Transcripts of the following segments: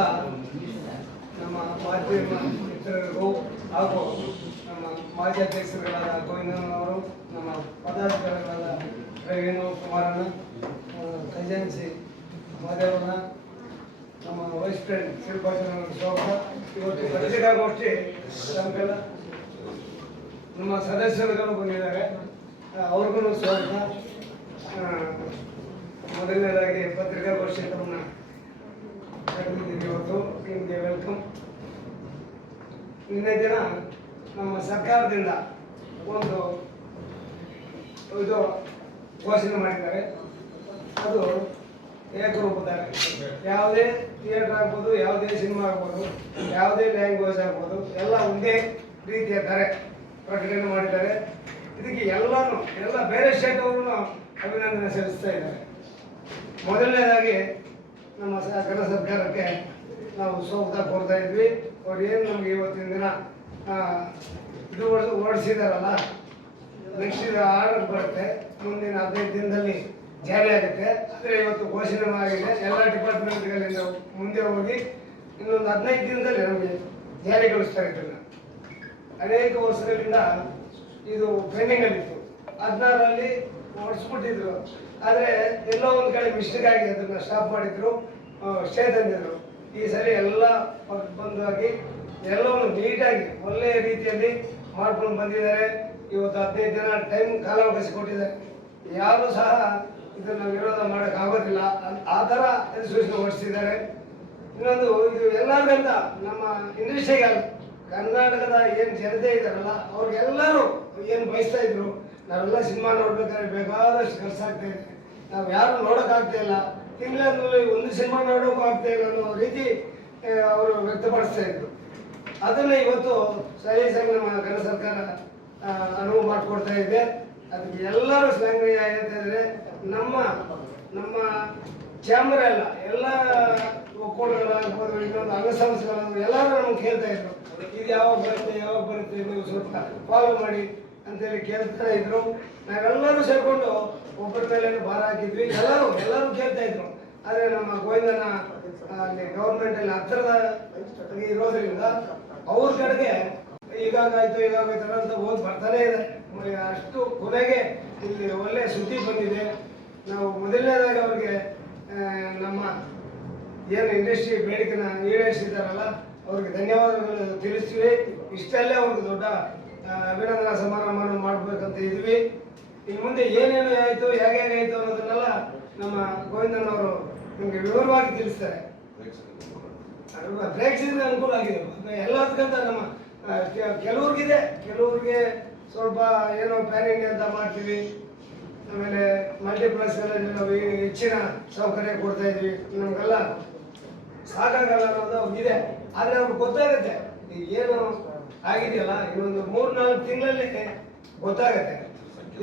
ಎಲ್ಲ ನಮ್ಮ ಮಾಜಿ ಮಿತ್ರರಿಗೂ ಹಾಗೂ ನಮ್ಮ ಮಾಜಿ ಅಧ್ಯಕ್ಷರುಗಳಾದ ಗೋವಿಂದನವರು, ನಮ್ಮ ಪದಾಧಿಕಾರಿಗಳಾದ ವೇಣು ಕುಮಾರಣ್ಣ, ಖಜಾನ್ಸಿ ಮಾದೇವಣ್ಣ, ನಮ್ಮ ವೈಸ್ ಪ್ರೆಸಿಡೆಂಟ್ ಶಿಲ್ಪಾಚನ ಸ್ವಾಗತ. ಇವತ್ತು ಪತ್ರಿಕಾಗೋಷ್ಠಿ ನಮಗೆಲ್ಲ ನಮ್ಮ ಸದಸ್ಯರುಗಳು ಬಂದಿದ್ದಾರೆ, ಅವ್ರಿಗೂ ಸ್ವಾಗತ. ಮೊದಲನೇದಾಗಿ ಪತ್ರಿಕಾಗೋಷ್ಠಿ ತಮ್ಮನ್ನ ಕರೆದಿದ್ದೀವಿ ಇವತ್ತು. ನಿಮಗೆ ವೆಲ್ಕಮ್. ನಿನ್ನೆ ದಿನ ನಮ್ಮ ಸರ್ಕಾರದಿಂದ ಒಂದು ಇದು ಘೋಷಣೆ ಮಾಡಿದ್ದಾರೆ. ಅದು ಏಕರೂಪದಾಗ ಯಾವುದೇ ಥಿಯೇಟರ್ ಆಗ್ಬೋದು, ಯಾವುದೇ ಸಿನಿಮಾ ಆಗ್ಬೋದು, ಯಾವುದೇ ಲ್ಯಾಂಗ್ವೇಜ್ ಆಗ್ಬೋದು, ಎಲ್ಲ ಒಂದೇ ರೀತಿಯ ಧರೆ ಪ್ರಕಟಣೆ ಮಾಡಿದ್ದಾರೆ. ಇದಕ್ಕೆ ಎಲ್ಲ ಬೇರೆ ಸ್ಟೇಟ್ ಅವರು ಅಭಿನಂದನೆ ಸಲ್ಲಿಸ್ತಾ ಇದ್ದಾರೆ. ಮೊದಲನೇದಾಗಿ ನಮ್ಮ ಕೇಂದ್ರ ಸರ್ಕಾರಕ್ಕೆ ನಾವು ಸ್ವಾಗತ ಕೋರ್ತಾ ಇದ್ವಿ. ಅವ್ರು ಏನು ನಮಗೆ ಇವತ್ತಿನ ದಿನ ಇದು ಹೊರಡಿಸಿದಾರಲ್ಲ, ನೆಕ್ಸ್ಟ್ ಇದು ಆರ್ಡರ್ ಬರುತ್ತೆ, ಮುಂದಿನ 15 ದಿನದಲ್ಲಿ ಜಾರಿ ಆಗುತ್ತೆ. ಆದರೆ ಇವತ್ತು ಘೋಷಣೆ ಆಗಿದೆ. ಎಲ್ಲ ಡಿಪಾರ್ಟ್ಮೆಂಟ್ಗಳಿಂದ ಮುಂದೆ ಹೋಗಿ ಇನ್ನೊಂದು 15 ದಿನದಲ್ಲಿ ನಮಗೆ ಜಾರಿಗೊಳಿಸ್ತಾ ಇದ್ದಲ್ಲ. ಅನೇಕ ವರ್ಷಗಳಿಂದ ಇದು ಪೆಂಡಿಂಗಲ್ಲಿತ್ತು. 16ರಲ್ಲಿ ಹೊಡಿಸ್ಬಿಟ್ಟಿದ್ರು. ಆದರೆ ಎಲ್ಲೋ ಒಂದು ಕಡೆ ಮಿಸ್ಟೇಕ್ ಆಗಿ ಅದನ್ನು ಸ್ಟಾಪ್ ಮಾಡಿದ್ರು, ಸ್ಟೇ ತಂದಿದ್ರು. ಈ ಸಲ ಎಲ್ಲ ಬಂದಾಗಿ ಎಲ್ಲವನ್ನು ನೀಟಾಗಿ ಒಳ್ಳೆಯ ರೀತಿಯಲ್ಲಿ ಮಾಡ್ಕೊಂಡು ಬಂದಿದ್ದಾರೆ. ಇವತ್ತು 15 ದಿನ ಟೈಮ್ ಕಾಲಾವಕಾಶ ಕೊಟ್ಟಿದ್ದಾರೆ. ಯಾರು ಸಹ ಇದನ್ನು ವಿರೋಧ ಮಾಡೋಕ್ಕಾಗೋದಿಲ್ಲ, ಆ ಥರ ಅಧಿಸೂಚನೆ ಹೊರಡಿಸಿದ್ದಾರೆ. ಇನ್ನೊಂದು, ಇದು ಎಲ್ಲರಿಗಂತ ನಮ್ಮ ಇಂಡಸ್ಟ್ರಿಗಲ್ಲ, ಕರ್ನಾಟಕದ ಏನು ಜನತೆ ಇದ್ದಾರಲ್ಲ ಅವ್ರಿಗೆಲ್ಲರೂ ಏನು ಬಯಸ್ತಾ ಇದ್ರು. ನಾವೆಲ್ಲ ಸಿನಿಮಾ ನೋಡ್ಬೇಕಾದ್ರೆ ಬೇಕಾದಷ್ಟು ಖರ್ಚಾಗ್ತಾ ಇದೆ, ನಾವು ಯಾರು ನೋಡೋಕ್ಕಾಗ್ತಾ ಇಲ್ಲ, ತಿಂಗಳಲ್ಲಿ ಒಂದು ಸಿನಿಮಾ ನೋಡೋಕ್ಕೂ ಆಗ್ತಾ ಇಲ್ಲ ಅನ್ನೋ ರೀತಿ ಅವರು ವ್ಯಕ್ತಪಡಿಸ್ತಾ ಇದ್ರು. ಅದನ್ನು ಇವತ್ತು ಸಲೀಸಾಗಿ ನಮ್ಮ ಕೇಂದ್ರ ಸರ್ಕಾರ ಅನುವು ಮಾಡಿಕೊಡ್ತಾ ಇದೆ. ಅದಕ್ಕೆ ಎಲ್ಲರೂ ಶ್ಲಾಘನೀಯ ಹೇಳ್ತಾ ಇದ್ದಾರೆ. ನಮ್ಮ ಚಾಂಬರ್ ಎಲ್ಲ ಒಕ್ಕೂಟಗಳಾಗ್ಬೋದು, ಇನ್ನೊಂದು ಅಂಗಸಂಸ್ಥೆಗಳಾಗ್ಬೋದು, ಎಲ್ಲರೂ ನಮ್ಗೆ ಕೇಳ್ತಾ ಇದ್ರು, ಇದು ಯಾವಾಗ ಬರುತ್ತೆ ನೀವು ಸ್ವಲ್ಪ ಫಾಲೋ ಮಾಡಿ ಅಂತೇಳಿ ಕೇಳ್ತಾ ಇದ್ರು. ನಾವೆಲ್ಲರೂ ಸೇರಿಕೊಂಡು ಒಬ್ಬರ ಮೇಲೆ ಭಾರ ಹಾಕಿದ್ವಿ. ಎಲ್ಲರೂ ಕೇಳ್ತಾ ಇದ್ರು. ಆದರೆ ನಮ್ಮ ಗೋವಿಂದನ ಅಲ್ಲಿ ಗೌರ್ಮೆಂಟಲ್ಲಿ ಹತ್ತಿರದ ಇರೋದ್ರಿಂದ ಅವ್ರ ಕಡೆಗೆ ಈಗಾಗಾಯ್ತು ಅಂತ ಹೋಗಿ ಬರ್ತಾನೆ ಇದೆ. ಅಷ್ಟು ಕೊನೆಗೆ ಇಲ್ಲಿ ಒಳ್ಳೆಯ ಸುದ್ದಿ ಬಂದಿದೆ. ನಾವು ಮೊದಲನೇದಾಗಿ ಅವ್ರಿಗೆ ನಮ್ಮ ಏನು ಇಂಡಸ್ಟ್ರಿ ಬೇಡಿಕೆನ ಈಡೇರಿಸಿದಾರಲ್ಲ ಅವ್ರಿಗೆ ಧನ್ಯವಾದಗಳು ತಿಳಿಸ್ತೀವಿ. ಇಷ್ಟಲ್ಲೇ ಅವ್ರಿಗೆ ದೊಡ್ಡ ಅಭಿನಂದನಾ ಸಮಾರಂಭ ಮಾಡಬೇಕಂತ ಇದ್ವಿ. ಇನ್ನು ಮುಂದೆ ಏನೇನು ಆಯಿತು, ಹೇಗಾಯಿತು ಅನ್ನೋದನ್ನೆಲ್ಲ ನಮ್ಮ ಗೋವಿಂದನವರು ನಿಮಗೆ ವಿವರವಾಗಿ ತಿಳಿಸ್ತಾರೆ. ಬ್ರೇಕ್ಸ್ ಇದ್ರೆ ಅನುಕೂಲ ಆಗಿದೆ ಎಲ್ಲದಕ್ಕಂತ. ನಮ್ಮ ಕೆಲವ್ರಿಗೆ ಸ್ವಲ್ಪ ಏನೋ ಪ್ಯಾನ್ ಇಂಡಿಯಾ ಅಂತ ಮಾಡ್ತೀವಿ, ಆಮೇಲೆ ಮಲ್ಟಿಪ್ಲೆಕ್ಸ್ಗಳಲ್ಲಿ ನಾವು ಹೆಚ್ಚಿನ ಸೌಕರ್ಯ ಕೊಡ್ತಾ ಇದ್ವಿ. ನಮಗೆಲ್ಲ ಸಾಕಾಗಲ್ಲ ಅನ್ನೋದು ಇದೆ. ಆದರೆ ಅವ್ರಿಗೆ ಗೊತ್ತಾಗುತ್ತೆ ಏನು ಆಗಿದೆಯಲ್ಲ, ಇನ್ನೊಂದು 3-4 ತಿಂಗಳಲ್ಲಿ ಗೊತ್ತಾಗತ್ತೆ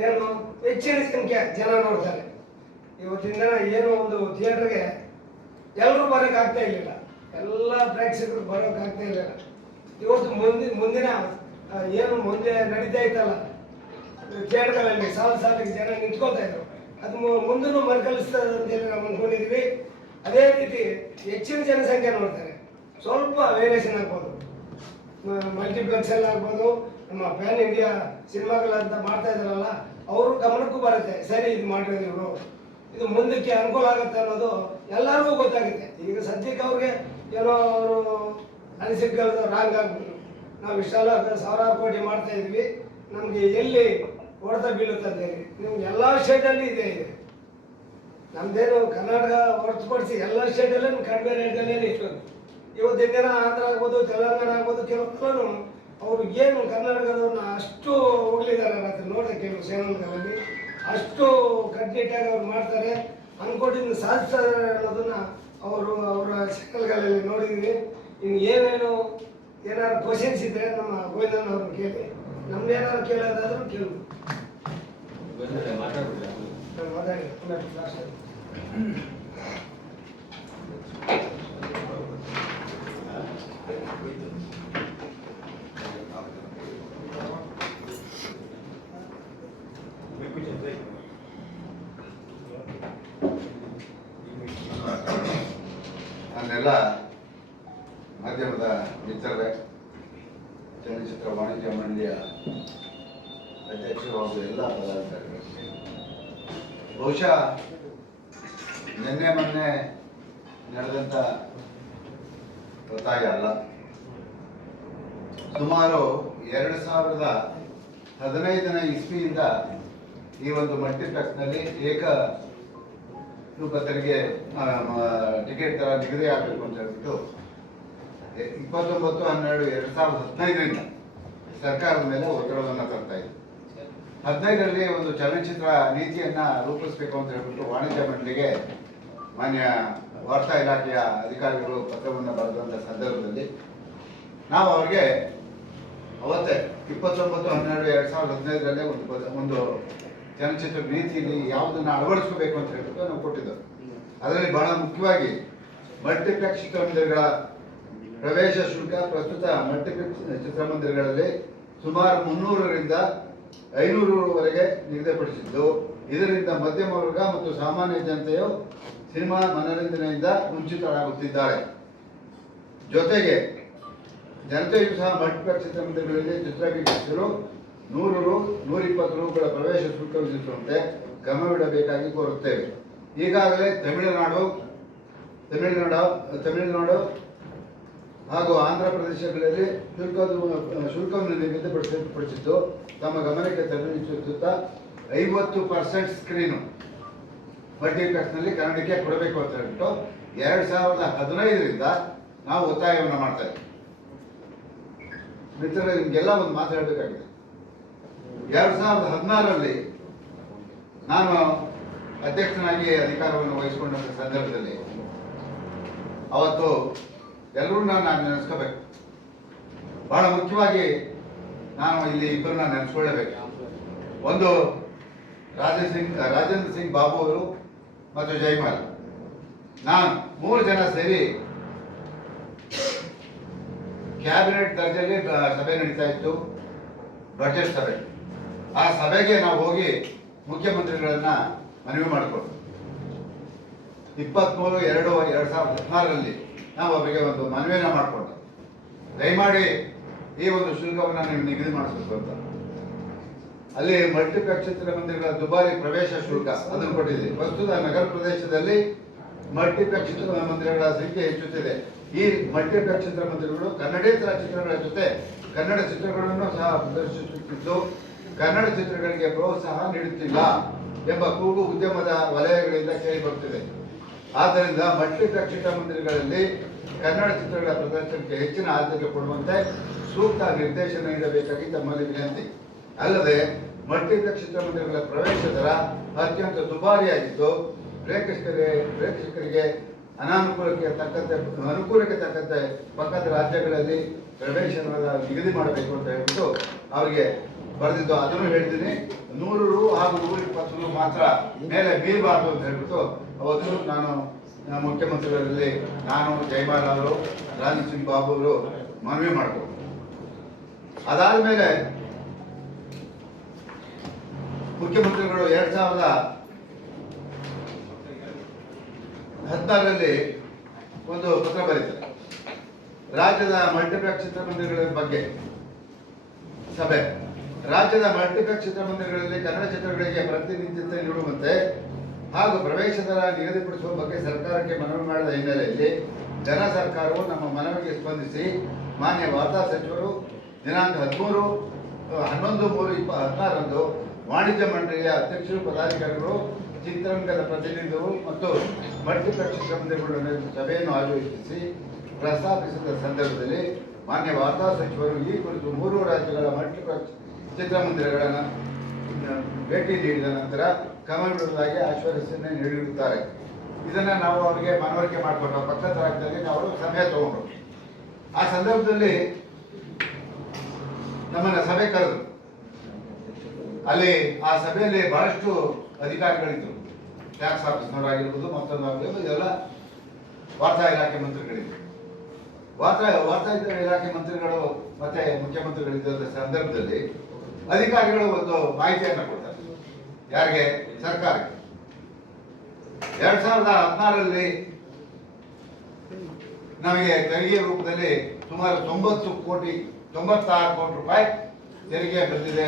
ಏನು ಹೆಚ್ಚಿನ ಸಂಖ್ಯೆ ಜನ ನೋಡ್ತಾರೆ. ಇವತ್ತಿನ ದಿನ ಏನೋ ಒಂದು ಥಿಯೇಟರ್ಗೆ ಎಲ್ಲರೂ ಬರೋಕ್ಕಾಗ್ತಾ ಇರಲಿಲ್ಲ, ಎಲ್ಲ ಪ್ರೇಕ್ಷಕರು ಬರೋಕ್ಕಾಗ್ತಾ ಇರಲಿಲ್ಲ. ಇವತ್ತು ಮುಂದಿನ ಏನು ಮುಂದೆ ನಡೀತಾ ಇತ್ತಲ್ಲ ಥಿಯೇಟರ್ಗಳಲ್ಲಿ ಸಾಲಿಗೆ ಜನ ನಿಂತ್ಕೊಳ್ತಾ ಇದ್ರು. ಅದು ಮುಂದೂ ಮರುಕಳಿಸ್ತದೆ ಅಂತೇಳಿ ನಾವು ಅಂದ್ಕೊಂಡಿದ್ವಿ. ಅದೇ ರೀತಿ ಹೆಚ್ಚಿನ ಜನಸಂಖ್ಯೆ ನೋಡ್ತಾರೆ. ಸ್ವಲ್ಪ ವೇರಿಯೇಷನ್ ಆಗ್ಬೋದು, ಮಲ್ಟಿಪ್ಲೆಕ್ಸ್ ಎಲ್ಲ ಆಗ್ಬೋದು, ನಮ್ಮ ಪ್ಯಾನ್ ಇಂಡಿಯಾ ಸಿನಿಮಾಗಳಂತ ಮಾಡ್ತಾ ಇದ್ದಾರಲ್ಲ ಅವರು ಗಮನಕ್ಕೂ ಬರುತ್ತೆ. ಸರಿ, ಇದು ಮಾಡಿರೋದು ಇವರು, ಇದು ಮುಂದಕ್ಕೆ ಅನುಕೂಲ ಆಗುತ್ತೆ ಅನ್ನೋದು ಎಲ್ಲರಿಗೂ ಗೊತ್ತಾಗುತ್ತೆ. ಈಗ ಸದ್ಯಕ್ಕೆ ಅವ್ರಿಗೆ ಏನೋ ಅವರು ಅನಿಸಿಕೆಗಳು ರಾಂಗ್ ಆಗ್ಬಿಟ್ಟು ನಾವು ಇಷ್ಟೆಲ್ಲ 1000 ಕೋಟಿ ಮಾಡ್ತಾ ಇದ್ವಿ, ನಮಗೆ ಎಲ್ಲಿ ಹೊಡೆತ ಬೀಳುತ್ತದೆ. ನಿಮ್ಗೆ ಎಲ್ಲ ಸ್ಟೇಟಲ್ಲಿ ಇದೆ. ನಮ್ದೇನು ಕರ್ನಾಟಕ ಹೊರತುಪಡಿಸಿ ಎಲ್ಲ ಸ್ಟೇಟಲ್ಲೂ ಕಡಿಮೆ ರೇಟ್ಗಳೇ ಇಷ್ಟೊಂದು. ಇವತ್ತಿನ ದಿನ ಆಂಧ್ರ ಆಗ್ಬೋದು, ತೆಲಂಗಾಣ ಆಗ್ಬೋದು, ಕೆಲವು ಅವರು ಏನು ಕರ್ನಾಟಕದವ್ರನ್ನ ಅಷ್ಟು ಹೋಗ್ಲಿದ್ದಾರೆ ರಾತ್ರಿ ನೋಡಿದೆ. ಕೆಲವು ಚಾನಲ್ಗಳಲ್ಲಿ ಅಷ್ಟು ಕಟ್ನಿಟ್ಟಾಗಿ ಅವ್ರು ಮಾಡ್ತಾರೆ, ಅನ್ಕೊಂಡಿದ್ದು ಸಾಧಿಸ್ತಾರೆ ಅನ್ನೋದನ್ನ ಅವರ ಚಾನಲ್ಗಳಲ್ಲಿ ನೋಡಿದ್ವಿ. ಇನ್ನು ಏನಾದ್ರು ಕ್ವಶನ್ಸ್ ಇದ್ರೆ ನಮ್ಮ ಗೋವಿಂದನ್ ಅವ್ರನ್ನ ಕೇಳಿ, ನಮ್ದೇನಾದ್ರು ಕೇಳೋದಾದ್ರೂ ಕೇಳು. ಮಾತಾಡಿ ಅಲ್ಲೆಲ್ಲ ಮಾಧ್ಯಮದ ಮಿತ್ರರೇ, ಚಲನಚಿತ್ರ ವಾಣಿಜ್ಯ ಮಂಡಳಿಯ ಅಧ್ಯಕ್ಷರು ಹಾಗೂ ಎಲ್ಲ ಪದಾಧಿಕಾರಿಗಳು, ಬಹುಶಃ ನಿನ್ನೆ ಮೊನ್ನೆ ನಡೆದಂಥ ಒತ್ತಾಯ ಅಲ್ಲ, ಸುಮಾರು 2015ನೇ ಇಸ್ವಿಯಿಂದ ಈ ಒಂದು ಮಲ್ಟಿಪ್ಲೆಕ್ಸ್ನಲ್ಲಿ ಏಕ ರೂಪ ತೆರಿಗೆ ಟಿಕೆಟ್ ಥರ ನಿಗದಿ ಆಗಬೇಕು ಅಂತ ಹೇಳ್ಬಿಟ್ಟು 29/12/2015ರಿಂದ ಸರ್ಕಾರದ ಮೇಲೆ ಒತ್ತಡವನ್ನು ತರ್ತಾ ಇದೆ. 15ರಲ್ಲಿ ಒಂದು ಚಲನಚಿತ್ರ ನೀತಿಯನ್ನ ರೂಪಿಸಬೇಕು ಅಂತ ಹೇಳ್ಬಿಟ್ಟು ವಾಣಿಜ್ಯ ಮಂಡಳಿಗೆ ಮಾನ್ಯ ವಾರ್ತಾ ಇಲಾಖೆಯ ಅಧಿಕಾರಿಗಳು ಪತ್ರವನ್ನು ಬರೆದಂಥ ಸಂದರ್ಭದಲ್ಲಿ ನಾವು ಅವರಿಗೆ ಅವತ್ತೇ 29/12/2015ರಲ್ಲೇ ಒಂದು ಚಲನಚಿತ್ರ ನೀತಿಯಲ್ಲಿ ಯಾವುದನ್ನು ಅಳವಡಿಸಬೇಕು ಅಂತ ಹೇಳ್ಬಿಟ್ಟು ನಾವು ಕೊಟ್ಟಿದ್ದೆವು. ಅದರಲ್ಲಿ ಬಹಳ ಮುಖ್ಯವಾಗಿ ಮಲ್ಟಿಪ್ಲೆಕ್ಸ್ ಚಿತ್ರಮಂದಿರಗಳ ಪ್ರವೇಶ ಶುಲ್ಕ ಪ್ರಸ್ತುತ ಮಲ್ಟಿಪ್ಲೆಕ್ಸ್ ಚಿತ್ರಮಂದಿರಗಳಲ್ಲಿ ಸುಮಾರು 300ರಿಂದ 500ರವರೆಗೆ ನಿಗದಿಪಡಿಸಿದ್ದು, ಇದರಿಂದ ಮಧ್ಯಮ ವರ್ಗ ಮತ್ತು ಸಾಮಾನ್ಯ ಜನತೆಯು ಸಿನಿಮಾ ಮನರಂಜನೆಯಿಂದ ವಂಚಿತರಾಗುತ್ತಿದ್ದಾರೆ. ಜೊತೆಗೆ ಜನತೆಯು ಸಹ ಮಲ್ಟಿಪ್ಲೆಕ್ಸ್ ಚಿತ್ರಮಂದಿರಗಳಲ್ಲಿ ಚಿತ್ರ ವೀಕ್ಷಿಸಲು 100 ರು 120 ರೂಗಳ ಪ್ರವೇಶ ಶುಲ್ಕ ವಿಧಿಸುವಂತೆ ಗಮನವಿಡಬೇಕಾಗಿ ಕೋರುತ್ತೇವೆ. ಈಗಾಗಲೇ ತಮಿಳುನಾಡು ಹಾಗೂ ಆಂಧ್ರ ಪ್ರದೇಶಗಳಲ್ಲಿ ಶುಲ್ಕವನ್ನು ನಿಗದಿಪಡಿಸಿದ್ದು ತಮ್ಮ ಗಮನಕ್ಕೆ ತರಲಿಸುತ್ತಾ 50% ಸ್ಕ್ರೀನು ಮಲ್ಟಿಪ್ಲೆಕ್ಸ್ನಲ್ಲಿ ಕನ್ನಡಕ್ಕೆ ಕೊಡಬೇಕು ಅಂತ ಹೇಳ್ಬಿಟ್ಟು 2015ರಿಂದ ನಾವು ಒತ್ತಾಯವನ್ನು ಮಾಡ್ತಾ ಇದ್ದೀವಿ. ಮಿತ್ರರೇ, ನಿಮಗೆಲ್ಲ ಒಂದು ಮಾತು ಹೇಳಬೇಕಾಗಿದೆ. 2016ರಲ್ಲಿ ನಾನು ಅಧ್ಯಕ್ಷನಾಗಿ ಅಧಿಕಾರವನ್ನು ವಹಿಸಿಕೊಂಡಂಥ ಸಂದರ್ಭದಲ್ಲಿ ಅವತ್ತು ಎಲ್ಲರೂ ನಾನು ನೆನೆಸ್ಕೋಬೇಕು. ಬಹಳ ಮುಖ್ಯವಾಗಿ ನಾನು ಇಲ್ಲಿ ಇಬ್ಬರನ್ನ ನೆನೆಸ್ಕೊಳ್ಳೇಬೇಕು. ಒಂದು ರಾಜೇಂದ್ರ ಸಿಂಗ್ ಬಾಬು ಅವರು ಮತ್ತು ಜೈಮಾಲ್, ನಾನು 3 ಜನ ಸೇರಿ ಕ್ಯಾಬಿನೆಟ್ ದರ್ಜೆಯಲ್ಲಿ ಸಭೆ ನಡೀತಾ ಇತ್ತು, ಬಜೆಟ್ ಸಭೆ. ಆ ಸಭೆಗೆ ನಾವು ಹೋಗಿ ಮುಖ್ಯಮಂತ್ರಿಗಳನ್ನ ಮನವಿ ಮಾಡಿಕೊಟ್ಟು 23/2/2016ರಲ್ಲಿ ನಾವು ಅವರಿಗೆ ಒಂದು ಮನವಿಯನ್ನು ಮಾಡಿಕೊಂಡು ದಯಮಾಡಿ ಈ ಒಂದು ಶುಲ್ಕವನ್ನು ನೀವು ನಿಗದಿ ಮಾಡಿಸಬೇಕು ಅಂತ. ಅಲ್ಲಿ ಮಲ್ಟಿಪ್ಲೆಕ್ಸ್ ಚಿತ್ರಮಂದಿರಗಳ ದುಬಾರಿ ಪ್ರವೇಶ ಶುಲ್ಕ ಅದನ್ನು ಕೊಟ್ಟಿದೆ. ಪ್ರಸ್ತುತ ನಗರ ಪ್ರದೇಶದಲ್ಲಿ ಮಲ್ಟಿಪ್ಲೆಕ್ಸ್ ಚಿತ್ರಮಂದಿರಗಳ ಸಂಖ್ಯೆ ಹೆಚ್ಚುತ್ತಿದೆ. ಈ ಮಲ್ಟಿಪ್ಲೆಕ್ಸ್ ಚಿತ್ರಮಂದಿರಗಳು ಕನ್ನಡೇತರ ಚಿತ್ರಗಳ ಜೊತೆ ಕನ್ನಡ ಚಿತ್ರಗಳನ್ನು ಸಹ ಪ್ರದರ್ಶಿಸುತ್ತಿದ್ದು ಕನ್ನಡ ಚಿತ್ರಗಳಿಗೆ ಪ್ರೋತ್ಸಾಹ ನೀಡುತ್ತಿಲ್ಲ ಎಂಬ ಕೂಗು ಉದ್ಯಮದ ವಲಯಗಳಿಂದ ಕೇಳಿ ಬರುತ್ತಿದೆ. ಆದ್ದರಿಂದ ಮಲ್ಟಿಪ್ಲೆಕ್ಸ್ ಚಿತ್ರಮಂದಿರಗಳಲ್ಲಿ ಕನ್ನಡ ಚಿತ್ರಗಳ ಪ್ರದರ್ಶನಕ್ಕೆ ಹೆಚ್ಚಿನ ಆದ್ಯತೆ ಕೊಡುವಂತೆ ಸೂಕ್ತ ನಿರ್ದೇಶನ ನೀಡಬೇಕಾಗಿ ತಮ್ಮಲ್ಲಿ ವಿನಂತಿ. ಅಲ್ಲದೆ ಮಲ್ಟಿಪ್ಲೆಕ್ಸ್ ಚಿತ್ರಮಂದಿರಗಳ ಪ್ರವೇಶ ದರ ಅತ್ಯಂತ ದುಬಾರಿಯಾಗಿದ್ದು ಪ್ರೇಕ್ಷಕರಿಗೆ ಅನುಕೂಲಕ್ಕೆ ತಕ್ಕಂತೆ ಪಕ್ಕದ ರಾಜ್ಯಗಳಲ್ಲಿ ಪ್ರವೇಶ ನಿಗದಿ ಮಾಡಬೇಕು ಅಂತ ಹೇಳ್ಬಿಟ್ಟು ಅವರಿಗೆ ಬರೆದಿದ್ದು. ಅದನ್ನು ಹೇಳಿದ್ದೀನಿ. 100 ರು ಹಾಗೂ 120 ರು ಮಾತ್ರ ಮೇಲೆ ಮೀರಬಾರ್ದು ಅಂತ ಹೇಳ್ಬಿಟ್ಟು ಅವತ್ತು ನಾನು ಮುಖ್ಯಮಂತ್ರಿಗಳಲ್ಲಿ ನಾನು ಜೈಮಾಲ್ ಅವರು ರಾಜೇಂದ್ರ ಸಿಂಗ್ ಬಾಬು ಅವರು ಮನವಿ ಮಾಡಿದ್ರು. ಅದಾದ್ಮೇಲೆ ಮುಖ್ಯಮಂತ್ರಿಗಳು 2016ರಲ್ಲಿ ಒಂದು ಪತ್ರ ಬರೀತಾರೆ. ರಾಜ್ಯದ ಮಲ್ಟಿಪ್ಲೆಕ್ಸ್ ಚಿತ್ರಮಂದಿರಗಳ ಬಗ್ಗೆ ಸಭೆ. ರಾಜ್ಯದ ಮಲ್ಟಿಪ್ಲೆಕ್ಸ್ ಚಿತ್ರಮಂದಿರಗಳಲ್ಲಿ ಕನ್ನಡ ಚಿತ್ರಗಳಿಗೆ ಪ್ರಾತಿನಿಧ್ಯತೆ ನೀಡುವಂತೆ ಹಾಗೂ ಪ್ರವೇಶ ದರ ನಿಗದಿಪಡಿಸುವ ಬಗ್ಗೆ ಸರ್ಕಾರಕ್ಕೆ ಮನವಿ ಮಾಡಿದ ಹಿನ್ನೆಲೆಯಲ್ಲಿ ಜನ ಸರ್ಕಾರವು ನಮ್ಮ ಮನವಿಗೆ ಸ್ಪಂದಿಸಿ ಮಾನ್ಯ ವಾರ್ತಾ ಸಚಿವರು ದಿನಾಂಕ 13/11/2016ರಂದು ವಾಣಿಜ್ಯ ಮಂಡಳಿಯ ಅಧ್ಯಕ್ಷರು, ಪದಾಧಿಕಾರಿಗಳು, ಚಿತ್ರರಂಗದ ಪ್ರತಿನಿಧಿಗಳು ಮತ್ತು ಮಲ್ಟಿಪ್ಲೆಕ್ಸ್ ಚಿತ್ರಮಂದಿರಗಳ ಸಭೆಯನ್ನು ಆಯೋಜಿಸಿ ಪ್ರಸ್ತಾಪಿಸಿದ ಸಂದರ್ಭದಲ್ಲಿ ಮಾನ್ಯ ವಾರ್ತಾ ಸಚಿವರು ಈ ಕುರಿತು 3 ರಾಜ್ಯಗಳ ಮಲ್ಟಿಪ್ಲೆಕ್ಸ್ ಚಿತ್ರಮಂದಿರಗಳನ್ನು ಭೇಟಿ ನೀಡಿದ ನಂತರ ಕ್ರಮವಿಡುವುದಾಗಿ ಆಶ್ವಾಸನೆ ನೀಡಿರುತ್ತಾರೆ. ಇದನ್ನು ನಾವು ಅವರಿಗೆ ಮನವರಿಕೆ ಮಾಡಿಕೊಂಡು ಪಕ್ಕದ ರಾಜ್ಯದಲ್ಲಿ ನಾವು ಸಮಯ ತಗೊಂಡು ಆ ಸಂದರ್ಭದಲ್ಲಿ ನಮ್ಮನ್ನ ಸಭೆ ಕರೆದು ಅಲ್ಲಿ ಆ ಸಭೆಯಲ್ಲಿ ಬಹಳಷ್ಟು ಅಧಿಕಾರಿಗಳಿದ್ರು. ಟ್ಯಾಕ್ಸ್ ಆಫೀಸ್ನವರಾಗಿರ್ಬೋದು, ಮತ್ತೊಂದಾಗಿರ್ಬೋದು, ಇದೆಲ್ಲ ವಾರ್ತಾ ಇಲಾಖೆ ಮಂತ್ರಿಗಳಿದ್ರು. ವಾರ್ತಾ ಇಲಾಖೆ ಮಂತ್ರಿಗಳು ಮತ್ತೆ ಮುಖ್ಯಮಂತ್ರಿಗಳಿದ್ದ ಸಂದರ್ಭದಲ್ಲಿ ಅಧಿಕಾರಿಗಳು ಒಂದು ಮಾಹಿತಿಯನ್ನು ಕೊಡ್ತಾರೆ. ಯಾರಿಗೆ? ಸರ್ಕಾರಕ್ಕೆ. 2016ರಲ್ಲಿ ನಮಗೆ ತೆರಿಗೆ ರೂಪದಲ್ಲಿ ಸುಮಾರು 96 ಕೋಟಿ ರೂಪಾಯಿ ತೆರಿಗೆ ಬಂದಿದೆ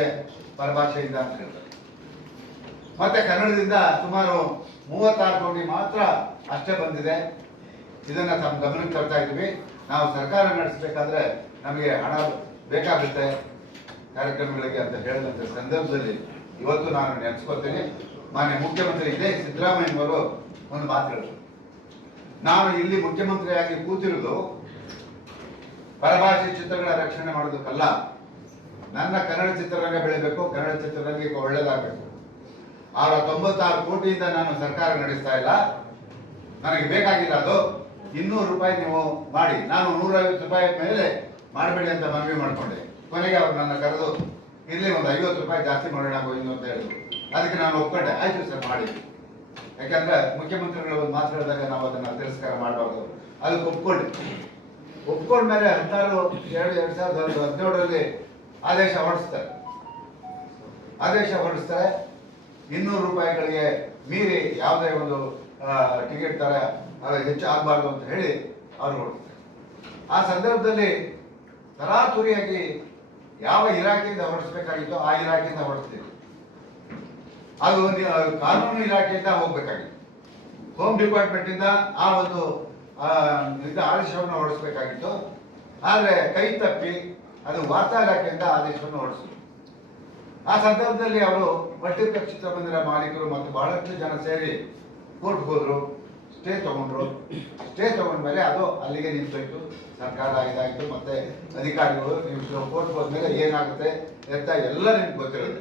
ಪರಭಾಷೆಯಿಂದ ಅಂತ ಹೇಳ್ತಾರೆ. ಮತ್ತೆ ಕನ್ನಡದಿಂದ ಸುಮಾರು 36 ಕೋಟಿ ಮಾತ್ರ ಅಷ್ಟೇ ಬಂದಿದೆ. ಇದನ್ನ ತಮ್ಮ ಗಮನಕ್ಕೆ ತರ್ತಾ ಇದ್ವಿ. ನಾವು ಸರ್ಕಾರ ನಡೆಸಬೇಕಾದ್ರೆ ನಮಗೆ ಹಣ ಬೇಕಾಗುತ್ತೆ ಕಾರ್ಯಕ್ರಮಗಳಿಗೆ ಅಂತ ಹೇಳಿದಂಥ ಸಂದರ್ಭದಲ್ಲಿ ಇವತ್ತು ನಾನು ನೆನೆಸ್ಕೊಳ್ತೇನೆ. ಮಾನ್ಯ ಮುಖ್ಯಮಂತ್ರಿ ಇದೇ ಸಿದ್ದರಾಮಯ್ಯನವರು ಒಂದು ಮಾತು ಹೇಳಿದ್ರು, ನಾನು ಇಲ್ಲಿ ಮುಖ್ಯಮಂತ್ರಿಯಾಗಿ ಕೂತಿರುವುದು ಪರಭಾಷೆ ಚಿತ್ರಗಳ ರಕ್ಷಣೆ ಮಾಡೋದಕ್ಕಲ್ಲ, ನನ್ನ ಕನ್ನಡ ಚಿತ್ರರಂಗ ಬೆಳಿಬೇಕು, ಕನ್ನಡ ಚಿತ್ರರಂಗಕ್ಕೆ ಒಳ್ಳೇದಾಗಬೇಕು. ಅವರ 96 ಕೋಟಿಯಿಂದ ನಾನು ಸರ್ಕಾರ ನಡೆಸ್ತಾ ಇಲ್ಲ. ನನಗೆ ಬೇಕಾಗಿಲ್ಲ ಅದು 200 ರೂಪಾಯಿ ನೀವು ಮಾಡಿ, ನಾನು 150 ರೂಪಾಯಿ ಮೇಲೆ ಮಾಡಬೇಡಿ ಅಂತ ಮನವಿ ಮಾಡಿಕೊಂಡೆ. ಕೊನೆಗೆ ಅವ್ರು ನನ್ನ ಕರೆದು ಇಲ್ಲಿ ಒಂದು 50 ರೂಪಾಯಿ ಜಾಸ್ತಿ ಮಾಡೋಣ ಇನ್ನು ಅಂತ ಹೇಳಿದ್ರು. ಅದಕ್ಕೆ ನಾನು ಒಪ್ಕೊಂಡೆ, ಆಯ್ತು ಸರ್ ಮಾಡಿ. ಯಾಕಂದ್ರೆ ಮುಖ್ಯಮಂತ್ರಿಗಳು ಒಂದು ಮಾತು ಹೇಳಿದಾಗ ನಾವು ಅದನ್ನ ತಿರಸ್ಕಾರ ಮಾಡಬಾರ್ದು. ಅದಕ್ಕೆ ಒಪ್ಕೊಂಡ್ಮೇಲೆ 16/2/2017 ಆದೇಶ ಹೊರಡಿಸ್ತಾರೆ. 200 ರೂಪಾಯಿಗಳಿಗೆ ಮೀರಿ ಯಾವುದೇ ಒಂದು ಟಿಕೆಟ್ ದರ ಹೆಚ್ಚು ಆಗಬಾರ್ದು ಅಂತ ಹೇಳಿ ಅವರು ಹೊರಡ್ತಾರೆ. ಆ ಸಂದರ್ಭದಲ್ಲಿ ತರಾತುರಿಯಾಗಿ ಯಾವ ಇಲಾಖೆಯಿಂದ ಹೊರಡಿಸ್ಬೇಕಾಗಿತ್ತೋ ಆ ಇಲಾಖೆಯಿಂದ ಹೊರಡಿಸ್ತೀವಿ. ಅದು ಕಾನೂನು ಇಲಾಖೆಯಿಂದ ಹೋಗ್ಬೇಕಾಗಿತ್ತು. ಹೋಮ್ ಡಿಪಾರ್ಟ್ಮೆಂಟ್ ಇಂದ ಆ ಒಂದು ಆದೇಶವನ್ನು ಹೊರಡಿಸ್ಬೇಕಾಗಿತ್ತು. ಆದ್ರೆ ಕೈ ತಪ್ಪಿ ಅದು ವಾರ್ತಾ ಇಲಾಖೆಯಿಂದ ಆದೇಶವನ್ನು ಹೊರಡಿಸಿದ್ರು. ಆ ಸಂದರ್ಭದಲ್ಲಿ ಅವರು ಮಲ್ಟಿಪ್ಲೆಕ್ಸ್ ಚಿತ್ರಮಂದಿರ ಮಾಲೀಕರು ಮತ್ತು ಬಹಳಷ್ಟು ಜನ ಸೇರಿ ಕೋರ್ಟ್ ಹೋದ್ರು, ಸ್ಟೇ ತಗೊಂಡ್ರು. ಸ್ಟೇ ತಗೊಂಡ್ಮೇಲೆ ಅದು ಅಲ್ಲಿಗೆ ನಿಂತೋಯ್ತು. ಸರ್ಕಾರ ಇದಾಯಿತು. ಮತ್ತೆ ಅಧಿಕಾರಿಗಳು ನೀವು ಕೋರ್ಟ್ ಹೋದ್ಮೇಲೆ ಏನಾಗುತ್ತೆ ಅಂತ ಎಲ್ಲ ನಿಮ್ಗೆ ಗೊತ್ತಿರೋದು.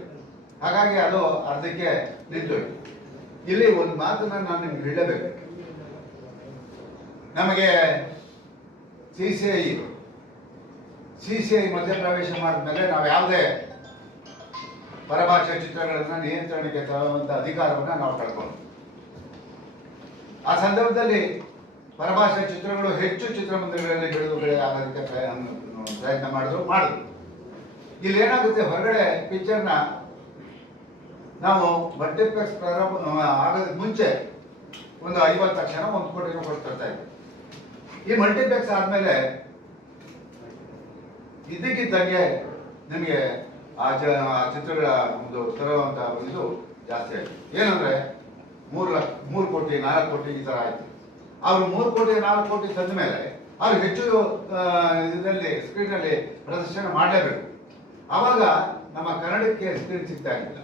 ಹಾಗಾಗಿ ಅದು ಅರ್ಧಕ್ಕೆ ನಿಂತೋಯ್ತು. ಇಲ್ಲಿ ಒಂದು ಮಾತನ್ನ ನಾನು ನಿಮ್ಗೆ ಹೇಳಬೇಕು. ನಮಗೆ ಸಿಸಿಐ ಮಧ್ಯಪ್ರವೇಶ ಮಾಡಿದ್ಮೇಲೆ ನಾವು ಯಾವುದೇ ಪರಭಾಷೆ ಚಿತ್ರಗಳನ್ನ ನಿಯಂತ್ರಣಕ್ಕೆ ತರುವಂತ ಅಧಿಕಾರವನ್ನ ನಾವು ಕಳ್ಕೊಂಡು, ಆ ಸಂದರ್ಭದಲ್ಲಿ ಪರಭಾಷೆ ಚಿತ್ರಗಳು ಹೆಚ್ಚು ಚಿತ್ರಮಂದಿರಗಳಲ್ಲಿ ಬಿಡುಗಡೆ ಆಗೋದಕ್ಕೆ ಪ್ರಯತ್ನ ಮಾಡಿದ್ರು. ಇಲ್ಲಿ ಏನಾಗುತ್ತೆ, ಹೊರಗಡೆ ಪಿಕ್ಚರ್ನ ನಾವು ಮಲ್ಟಿಪ್ಲೆಕ್ಸ್ ಪ್ರಾರಂಭ ಆಗೋದಕ್ಕೆ ಮುಂಚೆ ಒಂದು 50 ತಕ್ಷಣ 1 ಕೋಟಿ ರೂಪಾಯಿ ತರ್ತಾ ಇದ್ವಿ. ಈ ಮಲ್ಟಿಪ್ಲೆಕ್ಸ್ ಆದ್ಮೇಲೆ ಇದ್ದಕ್ಕಿದ್ದಂಗೆ ನಿಮಗೆ ಆ ಚಿತ್ರಗಳ ಒಂದು ತರುವಂತ ಇದು ಜಾಸ್ತಿ ಆಯ್ತು. ಏನಂದ್ರೆ 3 ಕೋಟಿ 4 ಕೋಟಿ ಈ ತರ ಆಯ್ತು. ಅವರು 3 ಕೋಟಿ 4 ಕೋಟಿ ತಂದ ಮೇಲೆ ಅವ್ರು ಹೆಚ್ಚು ಇದರಲ್ಲಿ ಸ್ಕ್ರೀನ್ ಅಲ್ಲಿ ಪ್ರದರ್ಶನ ಮಾಡಲೇಬೇಕು. ಅವಾಗ ನಮ್ಮ ಕನ್ನಡಕ್ಕೆ ಸ್ಕ್ರೀನ್ ಸಿಗ್ತಾ ಇರಲಿಲ್ಲ.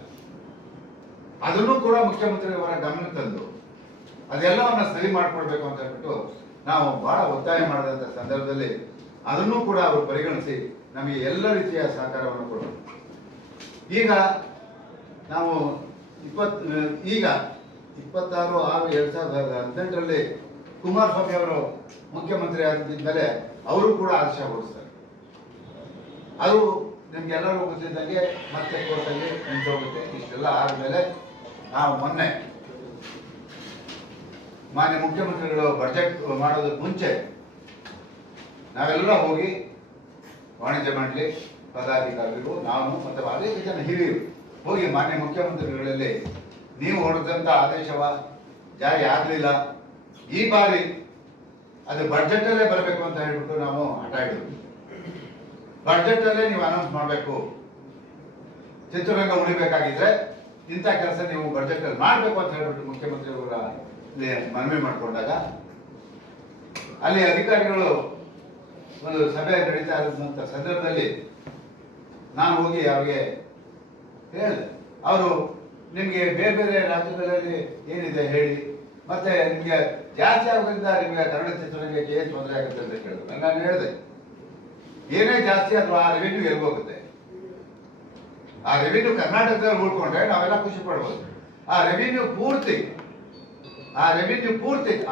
ಅದನ್ನು ಕೂಡ ಮುಖ್ಯಮಂತ್ರಿಯವರ ಗಮನ ತಂದು ಅದೆಲ್ಲವನ್ನ ಸರಿ ಮಾಡ್ಕೊಡ್ಬೇಕು ಅಂತ ಹೇಳ್ಬಿಟ್ಟು ನಾವು ಬಹಳ ಒತ್ತಾಯ ಮಾಡಿದಂತ ಸಂದರ್ಭದಲ್ಲಿ ಅದನ್ನು ಕೂಡ ಅವರು ಪರಿಗಣಿಸಿ ನಮಗೆ ಎಲ್ಲ ರೀತಿಯ ಸಹಕಾರವನ್ನು ಕೊಡಬೇಕು. ಈಗ ನಾವು 26/6/2018 ಕುಮಾರಸ್ವಾಮಿ ಅವರು ಮುಖ್ಯಮಂತ್ರಿ ಆಗಿದ್ದ ಅವರು ಕೂಡ ಆದೇಶ ಹೊರಡಿಸ್ತಾರೆ. ಅದು ನಿಮ್ಗೆಲ್ಲರಿಗೂ ಗೊತ್ತಿದ್ದಂಗೆ ಮತ್ತೆ ಕೋರ್ಟಲ್ಲಿ ನಿಂತೋಗುತ್ತೆ. ಇಷ್ಟೆಲ್ಲ ಆದ್ಮೇಲೆ ನಾವು ಮೊನ್ನೆ ಮಾನ್ಯ ಮುಖ್ಯಮಂತ್ರಿಗಳು ಬಜೆಟ್ ಮಾಡೋದಕ್ಕೆ ಮುಂಚೆ ನಾವೆಲ್ಲ ಹೋಗಿ ವಾಣಿಜ್ಯ ಮಂಡಳಿ ಪದಾಧಿಕಾರಿಗಳು, ನಾನು ಮತ್ತೆ ಅನೇಕ ಜನ ಹಿರಿಯರು ಹೋಗಿ ಮಾನ್ಯ ಮುಖ್ಯಮಂತ್ರಿಗಳಲ್ಲಿ ನೀವು ಹೊರಡಿದಂತ ಆದೇಶವ ಜಾರಿ ಆಗಲಿಲ್ಲ, ಈ ಬಾರಿ ಅದು ಬಡ್ಜೆಟ್ ಅಲ್ಲೇ ಬರಬೇಕು ಅಂತ ಹೇಳ್ಬಿಟ್ಟು ನಾವು ಹಠ ಹಿಡಿದ್ವಿ. ಬಡ್ಜೆಟ್ ಅಲ್ಲೇ ನೀವು ಅನೌನ್ಸ್ ಮಾಡಬೇಕು, ಚಿತ್ರರಂಗ ಉಳಿಬೇಕಾಗಿದ್ರೆ ಇಂಥ ಕೆಲಸ ನೀವು ಬಡ್ಜೆಟ್ ಅಲ್ಲಿ ಮಾಡಬೇಕು ಅಂತ ಹೇಳ್ಬಿಟ್ಟು ಮುಖ್ಯಮಂತ್ರಿಯವರ ಮನವಿ ಮಾಡಿಕೊಂಡಾಗ ಅಲ್ಲಿ ಅಧಿಕಾರಿಗಳು ಒಂದು ಸಭೆ ನಡೀತಾ ಇರುವಂತ ಸಂದರ್ಭದಲ್ಲಿ ನಾನು ಹೋಗಿ ಅವರಿಗೆ ಹೇಳಿದೆ, ಅವರು ನಿಮಗೆ ಬೇರೆ ಬೇರೆ ರಾಜ್ಯಗಳಲ್ಲಿ ಏನಿದೆ ಹೇಳಿ, ಮತ್ತೆ ನಿಮಗೆ ಜಾಸ್ತಿ ಆಗೋದ್ರಿಂದ ನಿಮಗೆ ಕನ್ನಡ ಚಿತ್ರರಂಗಕ್ಕೆ ಏನು ತೊಂದರೆ ಆಗುತ್ತೆ ಅಂತ ಕೇಳಿದ್ರು. ನಾನು ಹೇಳಿದೆ, ಏನೇ ಜಾಸ್ತಿ ಆದ್ರೂ ಆ ರೆವಿನ್ಯೂ ಎಲ್ಗೋಗುತ್ತೆ. ಆ ರೆವಿನ್ಯೂ ಕರ್ನಾಟಕದಲ್ಲಿ ಉಳ್ಕೊಂಡ್ರೆ ನಾವೆಲ್ಲ ಖುಷಿ ಪಡ್ಬೋದು. ಆ ರೆವಿನ್ಯೂ ಪೂರ್ತಿ